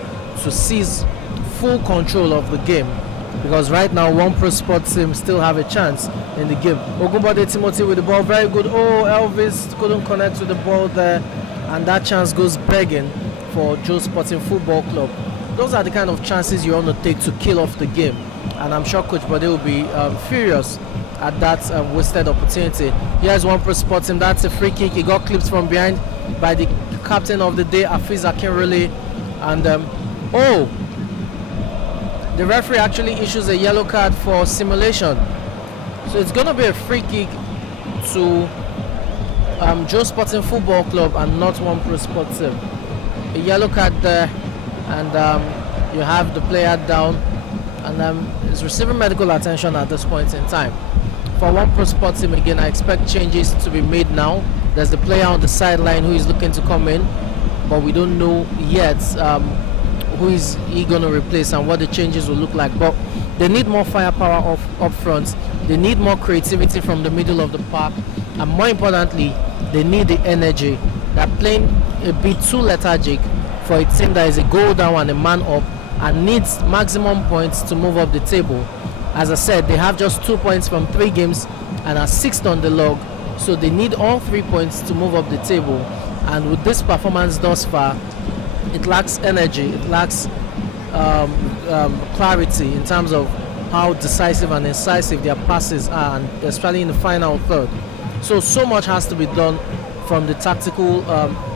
to seize full control of the game? Because right now One Pro Sports team still have a chance in the game. Ogunbode Timothy with the ball, very good. Oh, Elvis couldn't connect with the ball there, and that chance goes begging for Joe Sporting Football Club. Those are the kind of chances you want to take to kill off the game, and I'm sure Coach Bode will be furious at that wasted opportunity. Here's One Pro Sports team. That's a free kick. He got clipped from behind by the captain of the day, Afiz Akinrole, and oh, the referee actually issues a yellow card for simulation. So it's going to be a free kick to Joe Sporting Football Club and not One Pro Sports team. A yellow card there, and you have the player down, and is receiving medical attention at this point in time. For One Pro Sports team, again, I expect changes to be made now. There's the player on the sideline who is looking to come in, but we don't know yet who is he going to replace and what the changes will look like. But they need more firepower up front. They need more creativity from the middle of the park, and more importantly, they need the energy. They're playing a bit too lethargic for a team that is a goal down and a man up and needs maximum points to move up the table. As I said, they have just 2 points from 3 games and are 6th on the log, so they need all 3 points to move up the table. And with this performance thus far, it lacks energy, it lacks clarity in terms of how decisive and incisive their passes are, and especially in the final third. So much has to be done from the tactical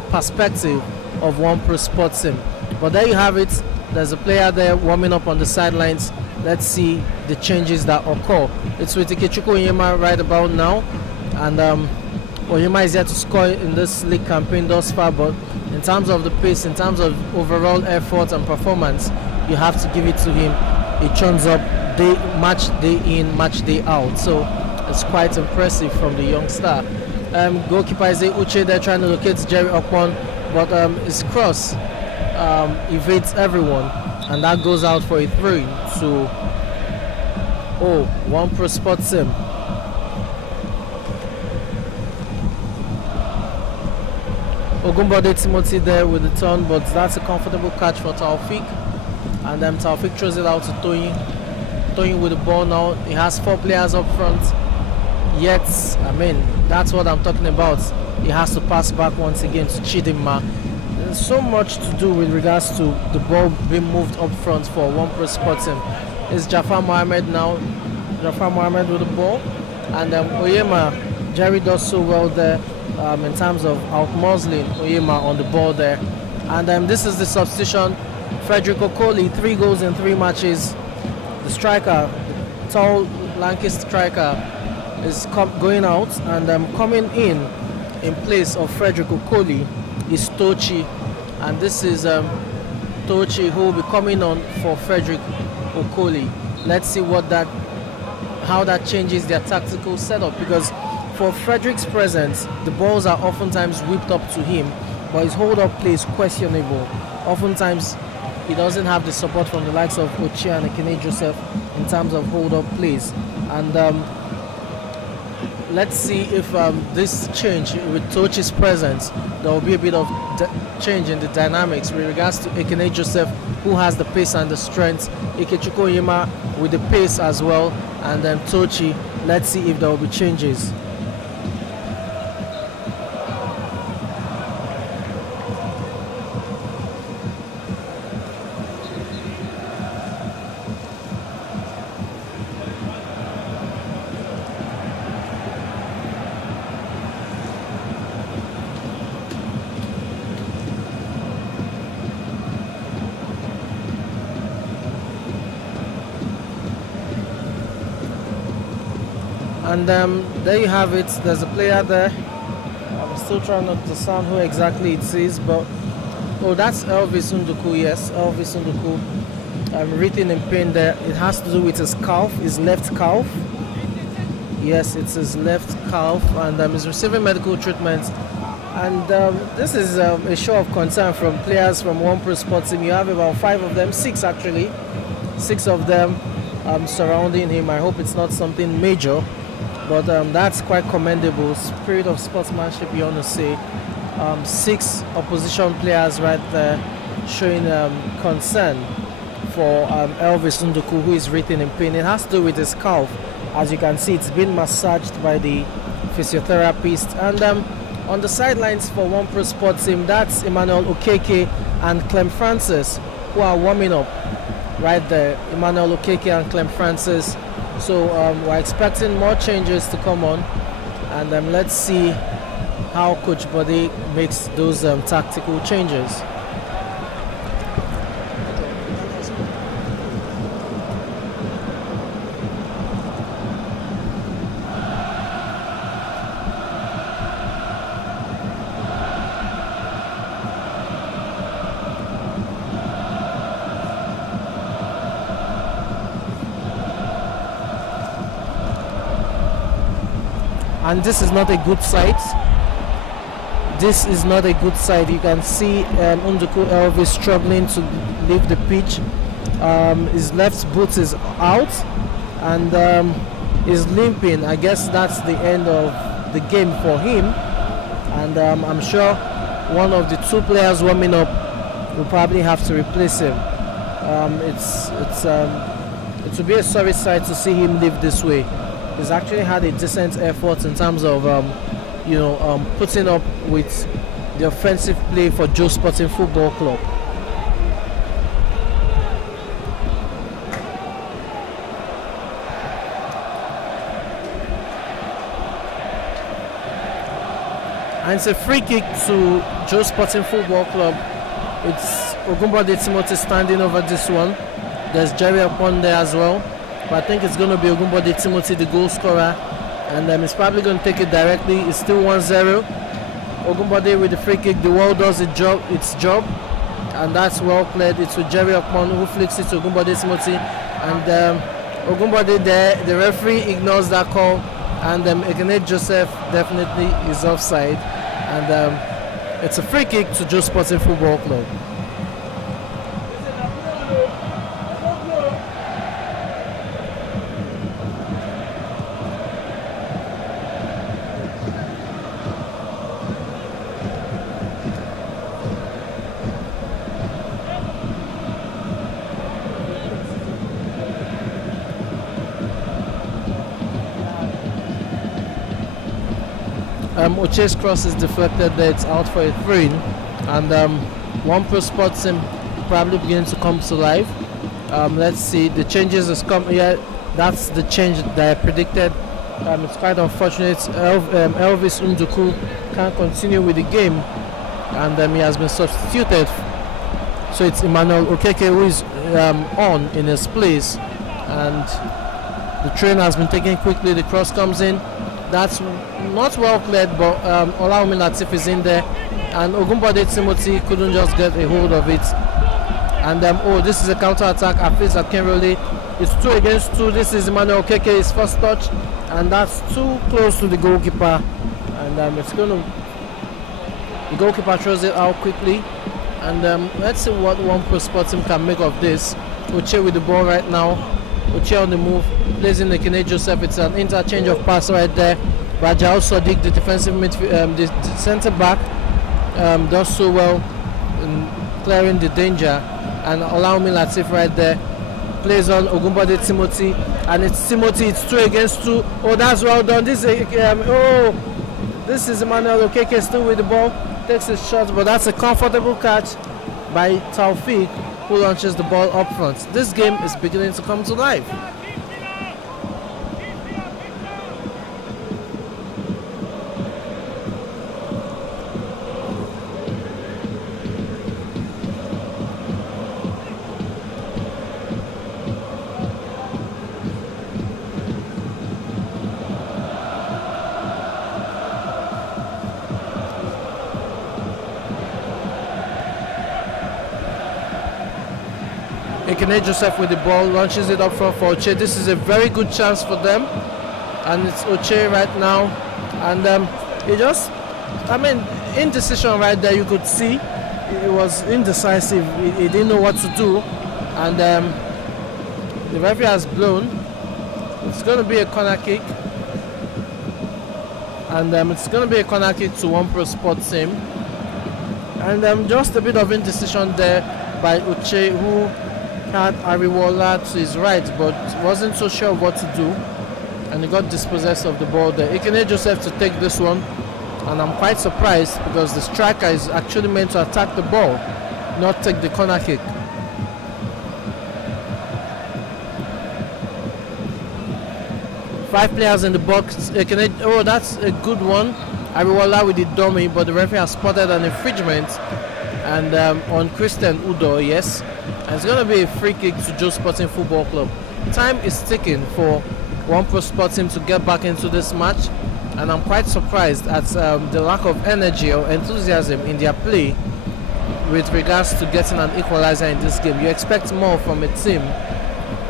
perspective of One Pro Sports team. But there you have it. There's a player there warming up on the sidelines. Let's see the changes that occur. It's with Ikechukwu Onyema right about now, and Onyema is here to score in this league campaign thus far, but in terms of the pace, in terms of overall effort and performance, you have to give it to him. He churns up match day in, match day out. So it's quite impressive from the young star. Goalkeeper is Uche there trying to locate Jerry Okpon, but his cross evades everyone, and that goes out for a throw to One Pro Sports team. Ogunbode Timothy there with the turn, but that's a comfortable catch for Taufik, and then Taufik throws it out to Toyin. Toyin with the ball now. He has 4 players up front, yet that's what I'm talking about. He has to pass back once again to Chidinma. There's so much to do with regards to the ball being moved up front for One Pro Sports team. It's Jafar Mohammed now. Jafar Mohammed with the ball, and Oyema, Jerry does so well there in terms of out-muzzling Oyema on the ball there. And this is the substitution. Frederick Okoli, 3 goals in 3 matches. The striker, the tall, lanky striker, is going out, and coming in place of Frederick Okoli is Tochi, and this is Tochi who will be coming on for Frederick Okoli. Let's see how that changes their tactical setup, because for Frederick's presence, the balls are oftentimes whipped up to him, but his hold-up play is questionable. Oftentimes, he doesn't have the support from the likes of Ochia and Ekene Joseph in terms of hold-up plays. And let's see if this change with Tochi's presence, there will be a bit of change in the dynamics with regards to Ekene Joseph, who has the pace and the strength, Ikechukwu Onyema with the pace as well, and then Tochi. Let's see if there will be changes. And there you have it. There's a player there. I'm still trying not to discern who exactly it is, but that's Elvis Unduku. Yes, Elvis Unduku. Written in pain there. It has to do with his calf, his left calf. Yes, it's his left calf, and he's receiving medical treatment. And this is a show of concern from players from One Pro Sports team. You have about 5 of them, 6 actually, 6 of them surrounding him. I hope it's not something major. But that's quite commendable. Spirit of sportsmanship, you want to say. 6 opposition players right there showing concern for Elvis Unduku, who is written in pain. It has to do with his calf. As you can see, it's been massaged by the physiotherapist. And on the sidelines for One Pro Sports team, that's Emmanuel Okeke and Clem Francis, who are warming up right there. Emmanuel Okeke and Clem Francis. So we're expecting more changes to come on, and let's see how Coach Bode makes those tactical changes. And this is not a good sight. this is not a good side. You can see Unduku Elvis struggling to leave the pitch. His left boot is out and is limping. I guess that's the end of the game for him. And I'm sure one of the two players warming up will probably have to replace him. It will be a sorry sight to see him leave this way. He's actually had a decent effort in terms of putting up with the offensive play for Joe Sporting Football Club. And it's a free kick to Joe Sporting Football Club. It's Ogunbode Timothy standing over this one. There's Jerry upon there as well. But I think it's going to be Ogunbode Timothy, the goal scorer. And he's probably going to take it directly. It's still 1-0. Ogunbode with the free kick. The wall does its job. And that's well played. It's with Jerry upon who flicks it to Ogunbode Timothy. And Ogunbode there, the referee ignores that call. And Ekene Joseph definitely is offside. And it's a free kick to Joe Sporting Football Club. Oche's cross is deflected there, it's out for a throw-in, and one pro sports him probably beginning to come to life. Let's see, the changes has come here. That's the change that I predicted. It's quite unfortunate. Elvis Unduku can't continue with the game, and he has been substituted. So it's Emmanuel Okeke who is on in his place, and the train has been taken quickly. The cross comes in. That's not well cleared, but Olawumi Latif is in there, and Ogunbode Timothy couldn't just get a hold of it. And this is a counter attack. Afiz Akinrole. It's 2 against 2. This is Emmanuel Okeke, his first touch, and that's too close to the goalkeeper. And the goalkeeper throws it out quickly. And let's see what one pro sports team can make of this. Oche with the ball right now. Oche on the move, plays in the Ekene Joseph. It's an interchange of pass right there. Rajao Sadiq, the defensive midfield, the centre back, does so well in clearing the danger. And Olawumi Latif right there plays on Ogunbode Timothy, and it's Timothy. It's 2 against 2. Oh, that's well done. This is Emmanuel Okeke still with the ball, takes a shot, but that's a comfortable catch by Taufik, who launches the ball up front. This game is beginning to come to life. Ekene Joseph with the ball, launches it up front for Oche. This is a very good chance for them, and it's Oche right now. And indecision right there. You could see it was indecisive. He didn't know what to do, and the referee has blown. It's going to be a corner kick, and it's going to be a corner kick to one pro sports team. And just a bit of indecision there by Oche, who had Ariwola to his right but wasn't so sure what to do, and he got dispossessed of the ball there. Ekene Joseph to take this one, and I'm quite surprised because the striker is actually meant to attack the ball, not take the corner kick. Five players in the box. Ekene, that's a good one. Ariwola with the dummy, but the referee has spotted an infringement, and on Christian Udo, yes. And it's going to be a free kick to Joe Sporting Football Club. Time is ticking for one pro sports team to get back into this match, and I'm quite surprised at the lack of energy or enthusiasm in their play with regards to getting an equalizer in this game. You expect more from a team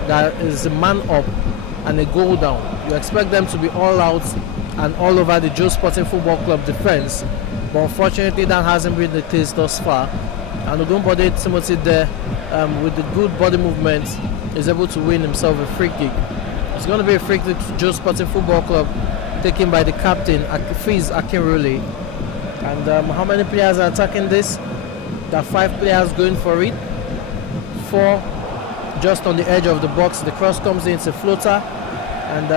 that is a man up and a goal down. You expect them to be all out and all over the Joe Sporting Football Club defense, but unfortunately that hasn't been the case thus far. And Ogunbode Timothy there, with the good body movement, is able to win himself a free kick. It's going to be a free kick to Joe Sporting Football Club, taken by the captain, Fiz Akinrole. And how many players are attacking this? There are 5 players going for it. 4 just on the edge of the box. The cross comes in, it's a floater. And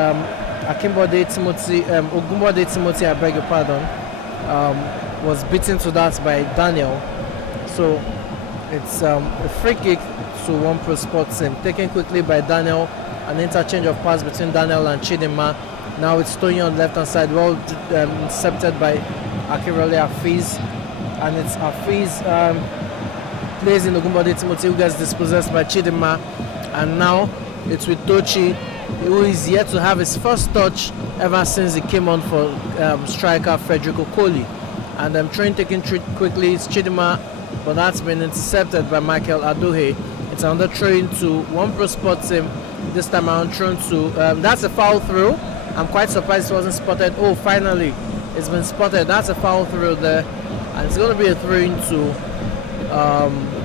Ogunbode Timothy, I beg your pardon, was beaten to that by Daniel. So it's a free kick to One Pro Sports team, taken quickly by Daniel. An interchange of pass between Daniel and Chidinma. Now it's Tony on the left hand side, well intercepted by Akinrole Afiz. And it's Afiz plays in Ogunbode Timothy, who gets dispossessed by Chidinma. And now it's with Tochi, who is yet to have his first touch ever since he came on for striker Frederick Okoli. And train taken quickly, it's Chidinma, but that's been intercepted by Michael Adohe. It's another train to One Pro Sports team. This time around thrown to, that's a foul throw. I'm quite surprised it wasn't spotted. Oh, finally, it's been spotted. That's a foul throw there. And it's going to be a throw into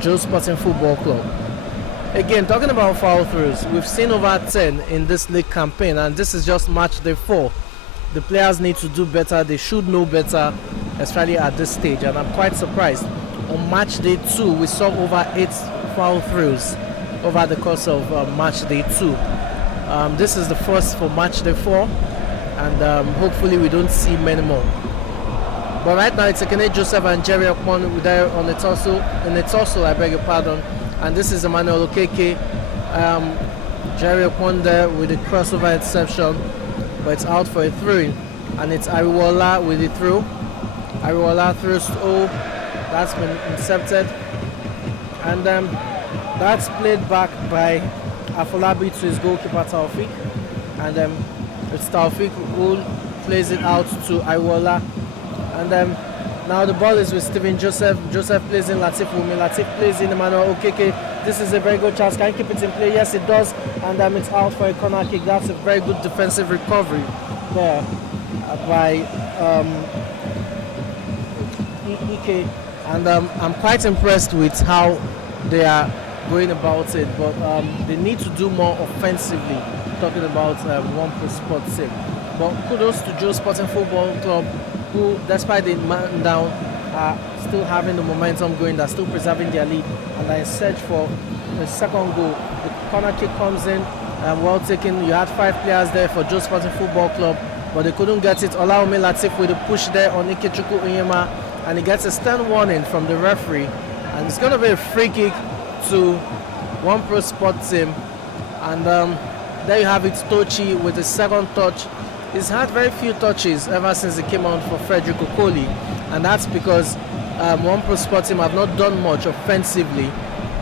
Joe Sporting Football Club. Again, talking about foul throws, we've seen over 10 in this league campaign, and this is just match day 4. The players need to do better. They should know better, especially at this stage. And I'm quite surprised. On match day 2, we saw over 8 foul throws over the course of match day 2. This is the first for match day 4, and hopefully we don't see many more. But right now it's Ekene Joseph and Jerry Okpon there on the torso, I beg your pardon. And this is Emmanuel Okeke. Jerry Okpon there with the crossover interception, but it's out for a throw-in. And it's Ariwola with the throw. Ariwola throws to O. That's been intercepted. And that's played back by Afolabi to his goalkeeper Taufik. And it's Taufik who plays it out to Ariwola. And now the ball is with Stephen Joseph. Joseph plays in Latif Wumi. Latif plays in Emmanuel Okeke. This is a very good chance. Can he keep it in play? Yes, it does. And it's out for a corner kick. That's a very good defensive recovery there by Ike. And I'm quite impressed with how they are going about it. But they need to do more offensively, talking about One Pro Sports team. But kudos to Joe Sporting Football Club, who, despite the man down, are still having the momentum going. They're still preserving their lead, and are in search for the second goal. The corner kick comes in, well taken. You had 5 players there for Joe Sporting Football Club, but they couldn't get it. Olaume Latif with a push there on Ikechukwu Onyema, and he gets a stern warning from the referee. And it's going to be a free kick to One Pro Sports team. And there you have it, Tochi with the second touch. He's had very few touches ever since he came on for Frederick Okoli, and that's because One Pro Sports team have not done much offensively,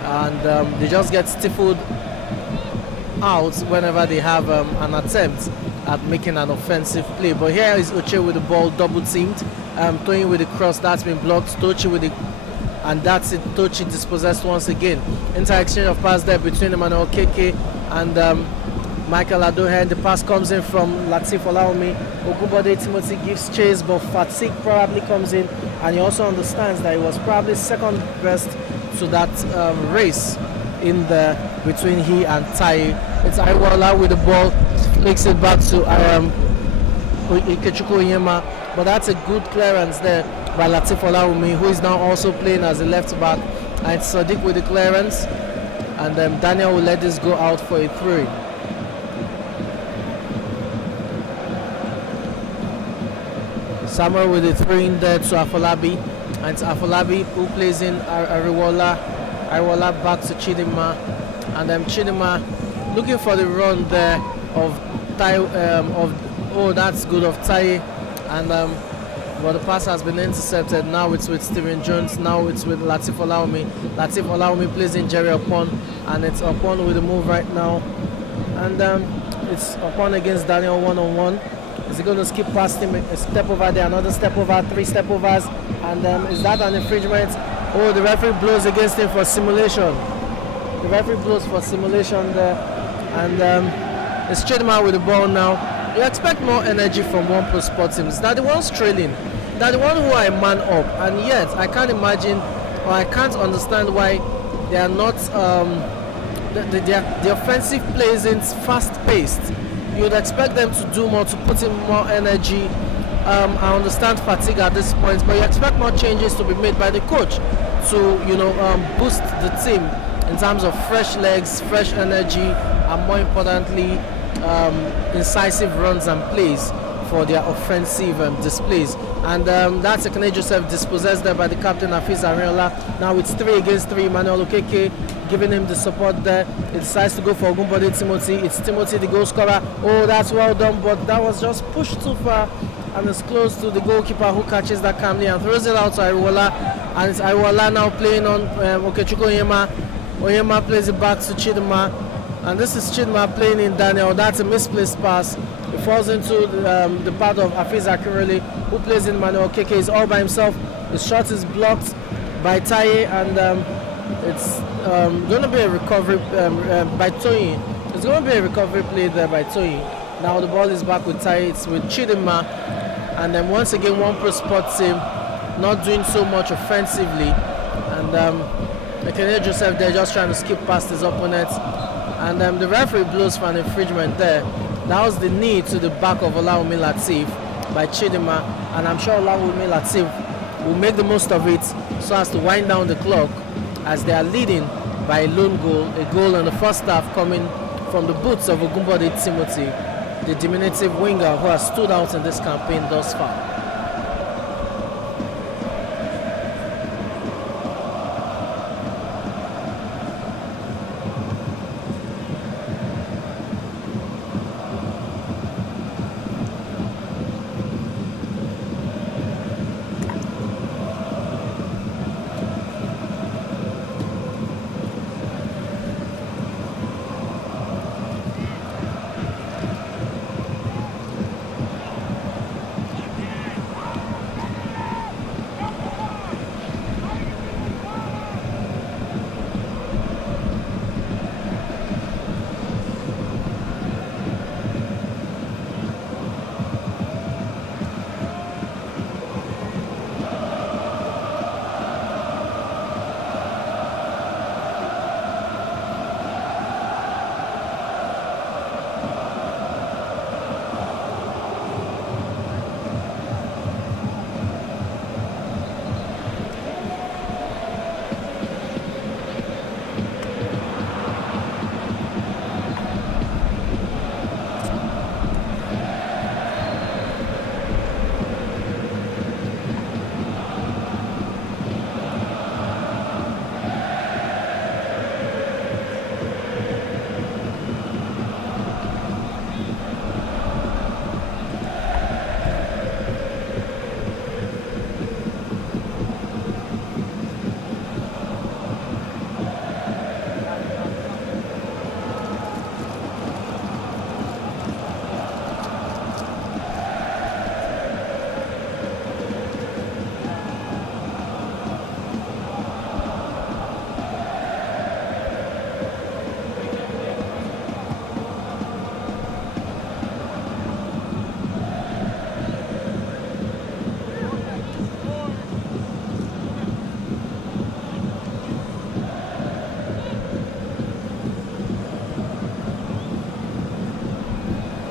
and they just get stifled out whenever they have an attempt at making an offensive play. But here is Oche with the ball, double teamed. Toyin with the cross, that's been blocked. Tochi with the, and that's it. Tochi dispossessed once again. Inter-exchange of pass there between Emmanuel Keke and Michael Adohe. The pass comes in from Latif Olaume. Ogunbode Timothy gives chase, but fatigue probably comes in, and he also understands that he was probably second best to that race in the between he and Tai. It's Aiwola with the ball, flicks it back to Ikechukwu Onyema, but that's a good clearance there by Latif Olaume, who is now also playing as a left back. And it's Sadiq with the clearance, and Daniel will let this go out for a throw. Samuel with the throw in there to Afolabi, and it's Afolabi who plays in Ariwola. Ariwola back to Chidinma, and Chidinma looking for the run there of Tai. Oh, that's good of Tai, and but the pass has been intercepted. Now it's with Stephen Jones. Now it's with Latif Olaume. Latif Olaume plays in Jerry Okpon, and it's Okpon with the move right now, and it's Okpon against Daniel one-on-one. Is he going to skip past him? A step over there, another step over, 3 step overs, and is that an infringement? Oh, the referee blows against him for simulation. The referee blows for simulation there, and it's Chidinma with the ball now. You expect more energy from One Pro Sports team. Is that the one's trailing? they're the one who are a man up, and yet I can't imagine or I can't understand why they are not. The offensive play isn't fast paced. You'd expect them to do more, to put in more energy. I understand fatigue at this point, but you expect more changes to be made by the coach to boost the team in terms of fresh legs, fresh energy, and more importantly, incisive runs and plays for their offensive displays. And that's Ekene Joseph dispossessed there by the captain Hafiz Arinola. Now it's 3 against 3. Emmanuel Okeke giving him the support there. He decides to go for Ogunbode Timothy. It's Timothy, the goal scorer. Oh, that's well done, but that was just pushed too far, and it's close to the goalkeeper, who catches that calmly and throws it out to Ariwola. And it's Ariwola now playing on Okechukwu Onyema. Onyema plays it back to Chidinma, and this is Chidinma playing in Daniel. That's a misplaced pass. It falls into the path of Hafiz Akinrele, who plays in Emmanuel Okeke. He's all by himself. The shot is blocked by Taye, and it's going to be a recovery by Toyin. It's going to be a recovery play there by Toyin. Now the ball is back with Taye. It's with Chidinma, and then once again one pro spots him not doing so much offensively, and Ekene Joseph there just trying to skip past his opponent, and the referee blows for an infringement there. That was the knee to the back of Olawumi Lateef by Chidinma, and I'm sure Olawumi Lateef will make the most of it so as to wind down the clock as they are leading by a lone goal, a goal in the first half coming from the boots of Ogunbode Timothy, the diminutive winger who has stood out in this campaign thus far.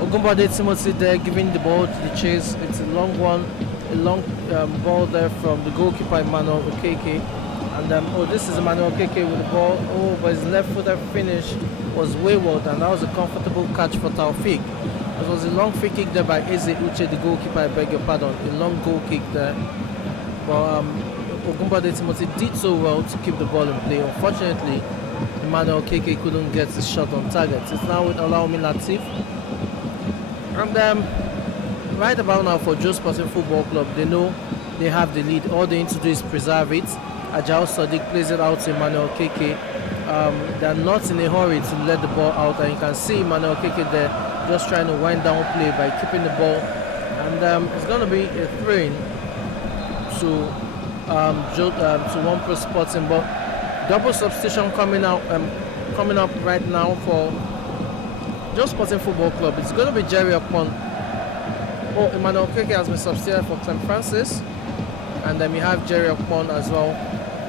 Ogunbode Timothy there giving the ball to the chase. It's a long one, a long ball there from the goalkeeper Emmanuel Okeke. And this is Emmanuel Okeke with the ball. Oh, but his left footer finish was wayward, and that was a comfortable catch for Taufik. It was a long free kick there by Eze Uche, the goalkeeper, I beg your pardon. A long goal kick there. But Ogunbode Timothy did so well to keep the ball in play. Unfortunately, Emmanuel Okeke couldn't get his shot on target. It's now with Olawumi Lateef. And right about now for Joe Sporting Football Club, they know they have the lead. All they need to do is preserve it. Ajao Sadiq plays it out to Emmanuel Okeke. They're not in a hurry to let the ball out, and you can see Emmanuel Okeke there just trying to wind down play by keeping the ball. And it's going to be a throw-in to One Pro Sporting, but double substitution coming up right now for Joe Sporting Football Club. It's going to be Jerry Okpon. Oh, Emmanuel Okeke has been substituted for Clem Francis. and then we have Jerry Okpon as well,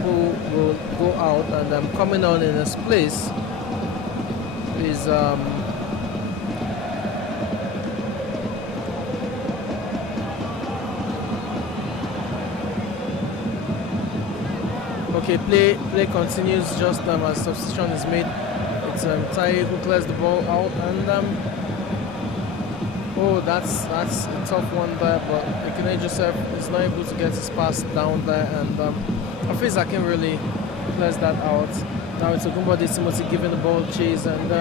who will go out, and coming on in his place is okay, play continues just as substitution is made. It's Tai who clears the ball out, and oh, that's a tough one there, but Ekene Joseph is not able to get his pass down there, and Hafiz Akin really clears that out. Now it's Ogunbode Timothy giving the ball chase, and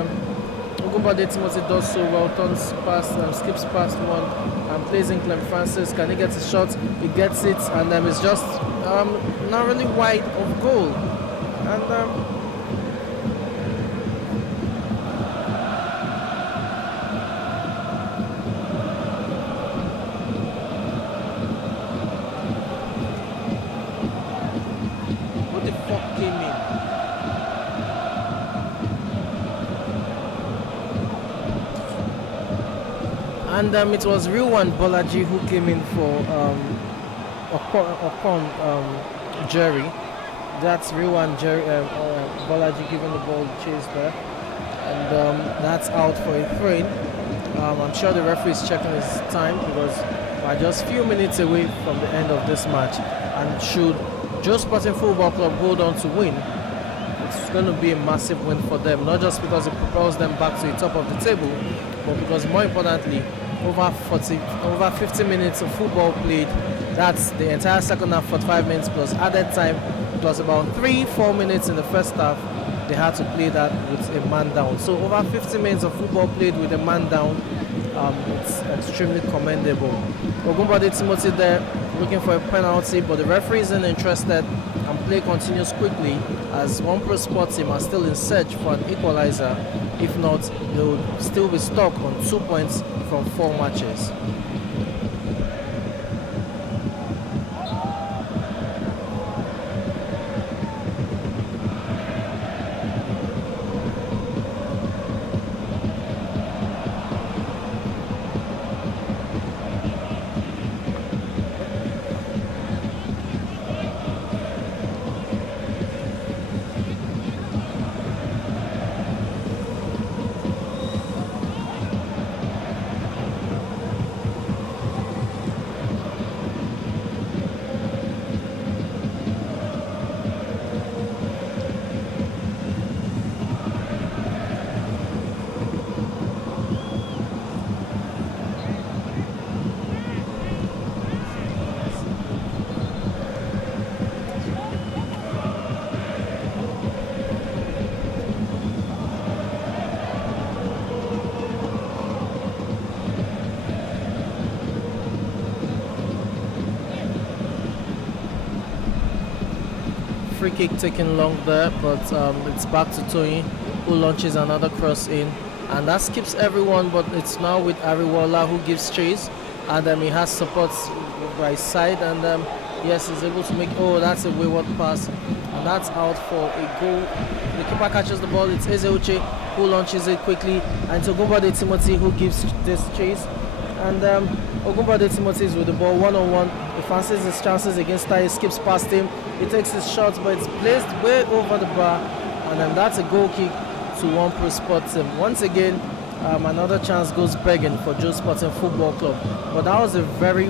Ogunbode Timothy does so well, turns past, skips past one, and plays in Clem Francis. Can he get his shot? He gets it, and it's just not really wide of goal, and what the fuck came in? And it was Rilwan Bolaji who came in for upon Jerry. That's Rilwan Bolaji giving the ball chase there, and that's out for a throw-in. I'm sure the referee is checking his time because we're just a few minutes away from the end of this match, and should Joe Sporting Football Club hold on to win, it's going to be a massive win for them, not just because it propels them back to the top of the table, but because more importantly, over 50 minutes of football played. That's the entire second half, 45 minutes plus added time. It was about 3-4 minutes in the first half. They had to play that with a man down. So over 50 minutes of football played with a man down. It's extremely commendable. Ogunbode Timothy there looking for a penalty, but the referee isn't interested, and play continues quickly as One Pro Sports team are still in search for an equalizer. If not, they will still be stuck on 2 points from 4 matches. Free kick taken long there, but it's back to Toyin, who launches another cross in, and that skips everyone, but it's now with Ariwola, who gives chase, and he has support by his side, and yes, he's able to make, oh, that's a wayward pass, and that's out for a goal. The keeper catches the ball. It's Ezeuche who launches it quickly, and it's Ogunbode Timothy who gives this chase, and Ogunbode Timothy is with the ball one-on-one. He fancies his chances against Tai, skips past him, he takes his shots, but it's placed way over the bar, and then that's a goal kick to One Pro Sports team. Once again, another chance goes begging for Joe Sporting Football Club, but that was a very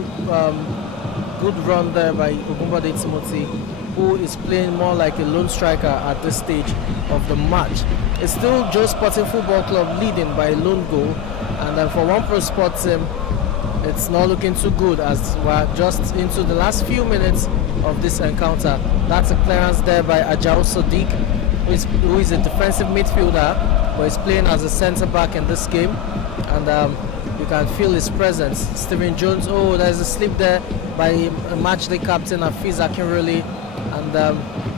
good run there by Ogunbode Timothy, who is playing more like a lone striker at this stage of the match. It's still Joe Sporting Football Club leading by a lone goal, and then for One Pro Sports team, it's not looking too good as we're just into the last few minutes of this encounter. That's a clearance there by Ajao Sadiq, who is a defensive midfielder, but he's playing as a centre back in this game, and you can feel his presence. Stephen Jones, oh, there's a slip there by a matchday captain Hafiz Akinrole, and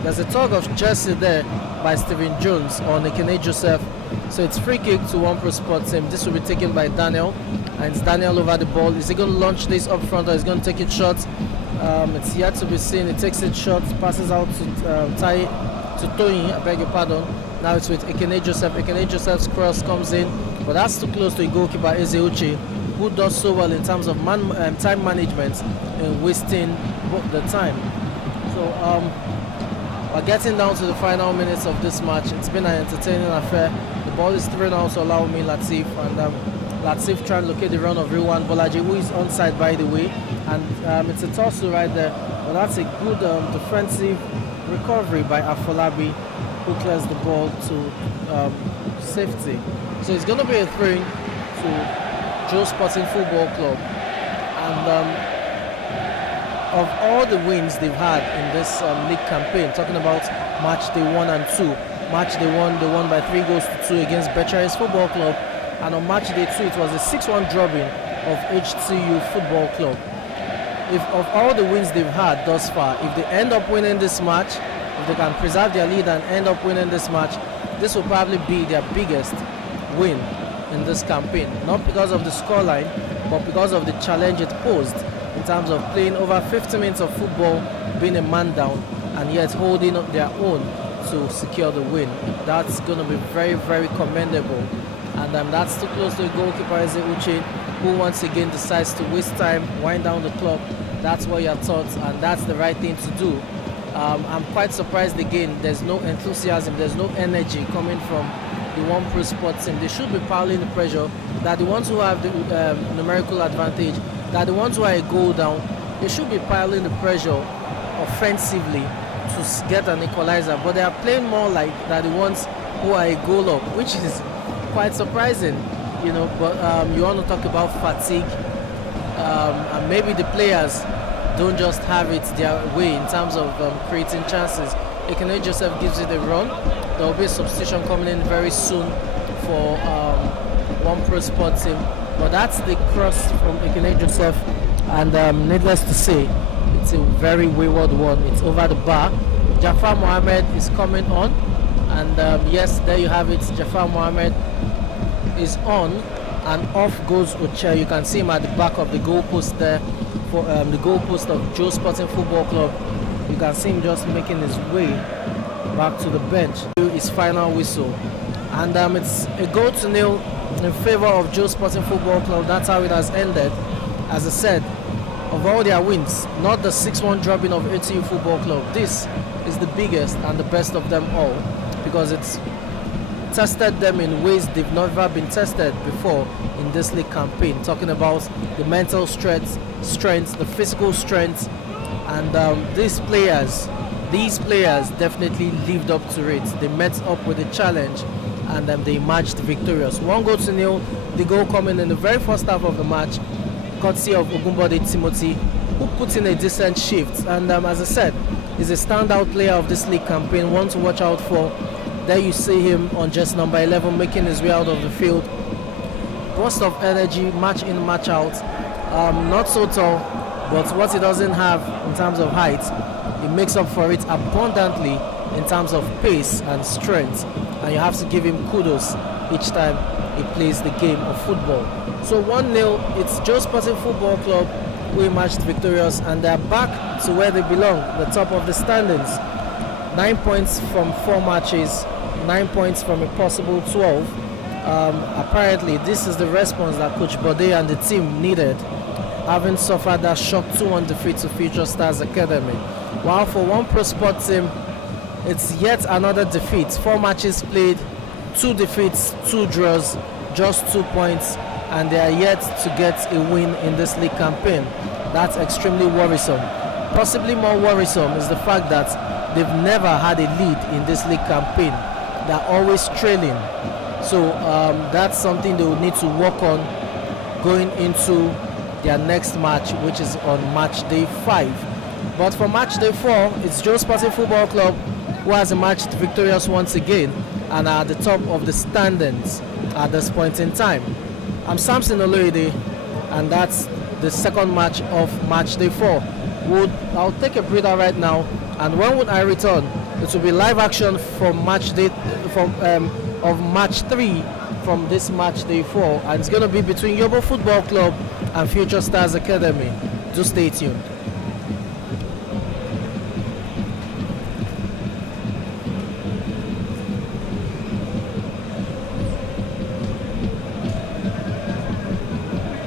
there's a tug of jersey there by Stephen Jones on Ekene Joseph. So it's free kick to One Pro Sports team. This will be taken by Daniel, and it's Daniel over the ball. Is he going to launch this up front, or is he going to take it short? It's yet to be seen. He takes it short, passes out to Toyin, I beg your pardon. Now it's with Ekene Joseph. Ekene Joseph's cross comes in, but that's too close to the goalkeeper Ezeuche, who does so well in terms of time management and wasting the time. So we're getting down to the final minutes of this match. It's been an entertaining affair. The ball is thrown out to Olaomi Latif, and Latif trying to locate the run of Rilwan Bolaji, who is onside by the way, and it's a toss right there, but that's a good defensive recovery by Afolabi, who clears the ball to safety. So it's going to be a throw to Joe Sporting Football Club, and of all the wins they've had in this league campaign, talking about match day 1 and 2. Match day 1, they won by 3 goals to 2 against Becharis Football Club, and on match day 2 it was a 6-1 drubbing of HTU Football Club. If of all the wins they've had thus far, if they end up winning this match, if they can preserve their lead and end up winning this match, this will probably be their biggest win in this campaign. Not because of the scoreline, but because of the challenge it posed in terms of playing over 50 minutes of football, being a man down, and yet holding up their own to secure the win. That's going to be very, very commendable. And that's too close to the goalkeeper, Eze Uche, who once again decides to waste time, wind down the clock. That's what you're taught, and that's the right thing to do. I'm quite surprised again, there's no enthusiasm, there's no energy coming from the One Pro Sports team. They should be piling the pressure, that the ones who have the numerical advantage, that the ones who are a goal down, they should be piling the pressure offensively to get an equalizer, but they are playing more like that the ones who are a goal up, which is quite surprising, you know. But you want to talk about fatigue, and maybe the players don't just have it their way in terms of creating chances. Ekene Joseph gives it a run. There will be a substitution coming in very soon for One Pro Sports team. But that's the cross from Ekene Joseph, and needless to say, it's a very wayward one. It's over the bar. Jafar Mohammed is coming on, and yes, there you have it. Jafar Mohammed is on, and off goes Uche. You can see him at the back of the goalpost there, for the goalpost of Joe Sporting Football Club. You can see him just making his way back to the bench. His final whistle, and it's a 0-0 in favor of Joe Sporting Football Club. That's how it has ended. As I said, of all their wins, not the 6-1 drubbing of ATU Football Club, this is the biggest and the best of them all, because it's tested them in ways they've never been tested before in this league campaign. Talking about the mental strength, the physical strength, and these players definitely lived up to it. They met up with the challenge, and they emerged victorious. 1-0, the goal coming in the very first half of the match, courtesy of Ogunbode Timothy, who put in a decent shift. And as I said, he's a standout player of this league campaign, one to watch out for. There you see him on just number 11, making his way out of the field. Burst of energy, match in, match out. Not so tall, but what he doesn't have in terms of height, he makes up for it abundantly in terms of pace and strength. And you have to give him kudos each time he plays the game of football. So 1-0, it's Joe Sporting Football Club who emerged victorious, and they're back to where they belong, the top of the standings. 9 points from 4 matches, 9 points from a possible 12. Apparently, this is the response that Coach Bode and the team needed, having suffered that shock 2-1 defeat to Future Stars Academy. While for One Pro Sports team, it's yet another defeat. 4 matches played, 2 defeats, 2 draws, just 2 points, and they are yet to get a win in this league campaign. That's extremely worrisome. Possibly more worrisome is the fact that they've never had a lead in this league campaign. They're always trailing. So that's something they will need to work on going into their next match, which is on match day 5. But for match day 4, it's Joe Sporting Football Club who has emerged victorious once again and are at the top of the standings at this point in time. I'm Samson Oloyede, and that's the second match of match day 4. I'll take a breather right now, and when would I return? It will be live action from match day of match 3 from this match day 4, and it's going to be between Yobo Football Club and Future Stars Academy. Do stay tuned.